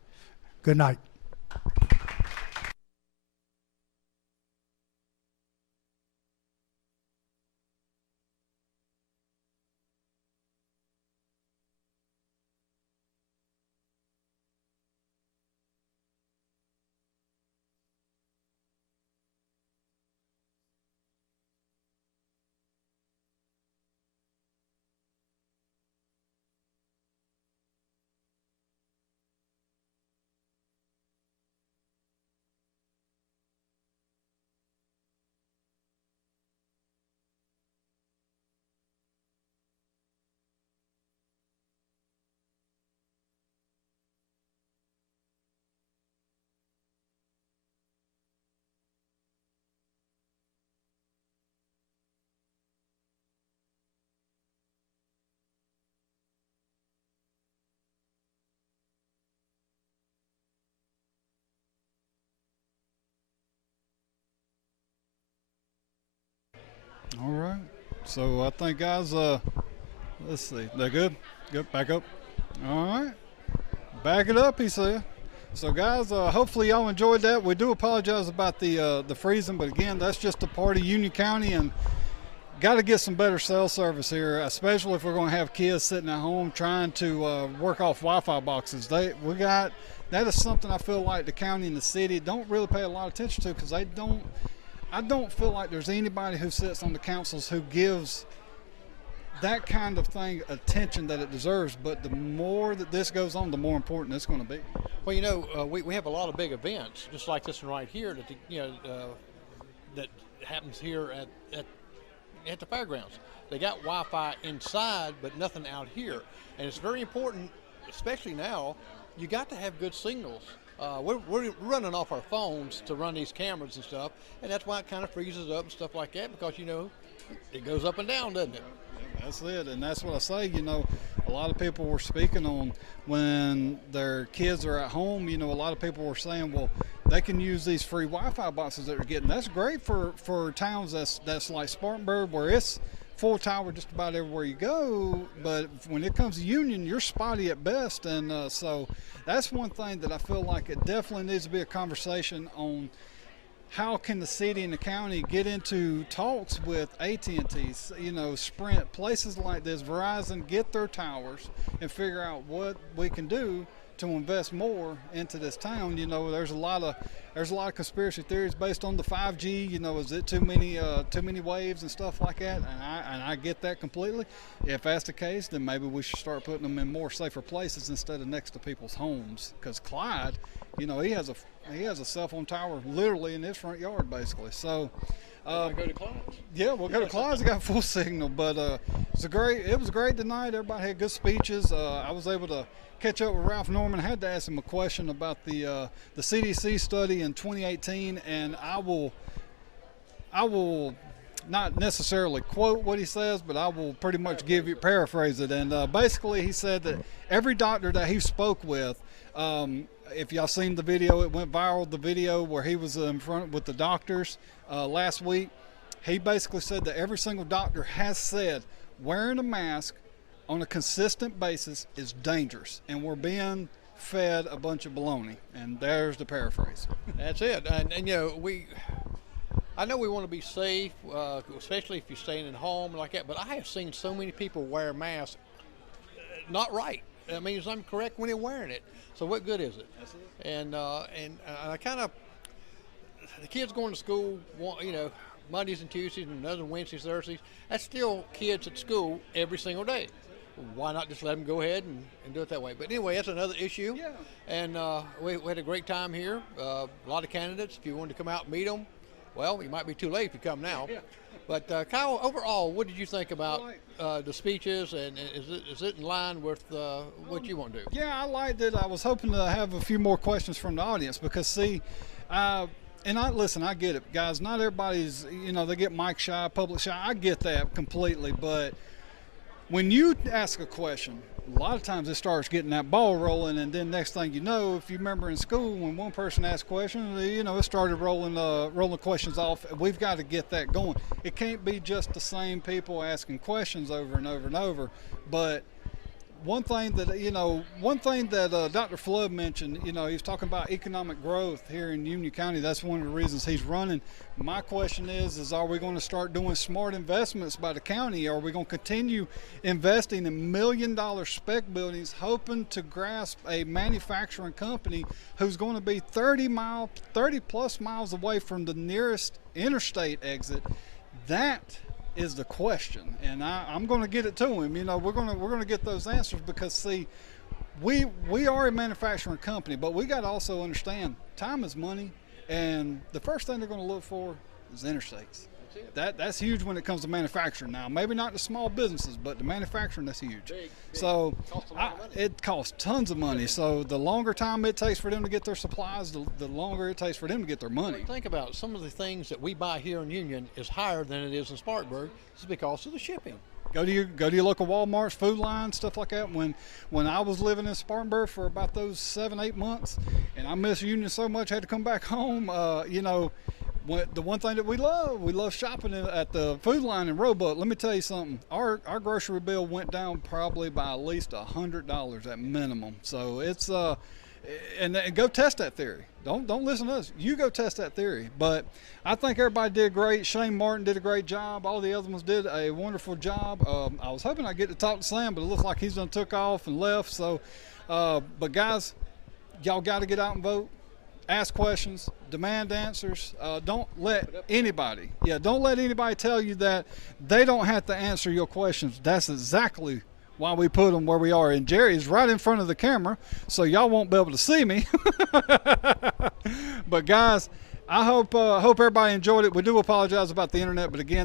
Good night. All right. So I think, guys, let's see. They're good? Good. Back up. All right. Back it up, he said. So, guys, hopefully y'all enjoyed that. We do apologize about the freezing, but, again, that's just a part of Union County, and got to get some better cell service here, especially if we're going to have kids sitting at home trying to work off Wi-Fi boxes. That is something I feel like the county and the city don't really pay a lot of attention to, because I don't feel like there's anybody who sits on the councils who gives that kind of thing attention that it deserves. But the more that this goes on, the more important it's going to be. Well, you know, we have a lot of big events, just like this one right here, that that happens here at the fairgrounds. They got Wi-Fi inside, but nothing out here, and it's very important, especially now. You got to have good signals. We're running off our phones to run these cameras and stuff, and that's why it kind of freezes up and stuff like that, because, you know, it goes up and down, doesn't it? That's it, and that's what I say. You know, a lot of people were speaking on when their kids are at home. You know, a lot of people were saying, well, they can use these free Wi-Fi boxes that they're getting. That's great for towns that's like Spartanburg, where it's full tower just about everywhere you go. But when it comes to Union, you're spotty at best, and so that's one thing that I feel like it definitely needs to be a conversation on. How can the city and the county get into talks with AT&T, you know, Sprint, places like this, Verizon, get their towers and figure out what we can do to invest more into this town? You know, there's a lot of conspiracy theories based on the 5G. You know, is it too many waves and stuff like that? And I get that completely. If that's the case, then maybe we should start putting them in more safer places instead of next to people's homes. Because Clyde, you know, he has a cell phone tower literally in his front yard, basically. So, go to Clyde's. Yeah, we'll go to Clyde's. They got full signal, but it was great tonight. Everybody had good speeches. I was able to catch up with Ralph Norman. I had to ask him a question about the CDC study in 2018, and I will not necessarily quote what he says, but I will pretty much paraphrase it. And basically, he said that every doctor that he spoke with. If y'all seen the video, it went viral, the video where he was in front with the doctors last week. He basically said that every single doctor has said wearing a mask on a consistent basis is dangerous, and we're being fed a bunch of baloney. And there's the paraphrase. That's it. And you know, I know we want to be safe, especially if you're staying at home like that, but I have seen so many people wear masks not right. I mean, I'm correct when they're wearing it. So what good is it? And I kind of, the kids going to school, you know, Mondays and Tuesdays and another Wednesdays, Thursdays, that's still kids at school every single day. why not just let them go ahead and do it that way? But anyway, that's another issue. Yeah. And we had a great time here. A lot of candidates. If you wanted to come out and meet them, well, you might be too late if you come now. Yeah. But Kyle, overall, what did you think about the speeches, and is it in line with what you want to do? Yeah, I liked it. I was hoping to have a few more questions from the audience because, see, listen, I get it, guys. Not everybody's, they get mic shy, public shy. I get that completely. But when you ask a question, a lot of times it starts getting that ball rolling, and then next thing you know, if you remember in school when one person asked questions, it started rolling questions off. We've got to get that going. It can't be just the same people asking questions over and over and over. But one thing that Dr. Flood mentioned, he was talking about economic growth here in Union County. That's one of the reasons he's running. My question is are we going to start doing smart investments by the county? Are we going to continue investing in $1 million spec buildings, hoping to grasp a manufacturing company who's going to be 30 plus miles away from the nearest interstate exit? That is the question, and I'm going to get it to him. We're going to get those answers because, see, we are a manufacturing company, but we got to also understand time is money, and the first thing they're going to look for is interstates. That's huge when it comes to manufacturing. Now, maybe not the small businesses, but the manufacturing, that's huge. Big. So it costs tons of money. So the longer time it takes for them to get their supplies, the longer it takes for them to get their money. Think about it. Some of the things that we buy here in Union is higher than it is in Spartanburg. It's because of the shipping. Go to your local Walmarts, Food Line, stuff like that. When I was living in Spartanburg for about those 7-8 months, and I missed Union so much, I had to come back home. The one thing that we love shopping at the Food Line in Roebuck. Let me tell you something. Our grocery bill went down probably by at least $100 at minimum. So it's and go test that theory. Don't listen to us. You go test that theory. But I think everybody did great. Shane Martin did a great job. All the other ones did a wonderful job. I was hoping I'd get to talk to Sam, but it looks like he's done took off and left. So, but guys, y'all got to get out and vote. Ask questions, demand answers. Don't let anybody tell you that they don't have to answer your questions. That's exactly why we put them where we are. And Jerry's right in front of the camera, so y'all won't be able to see me. But guys, I hope everybody enjoyed it. We do apologize about the internet, but again,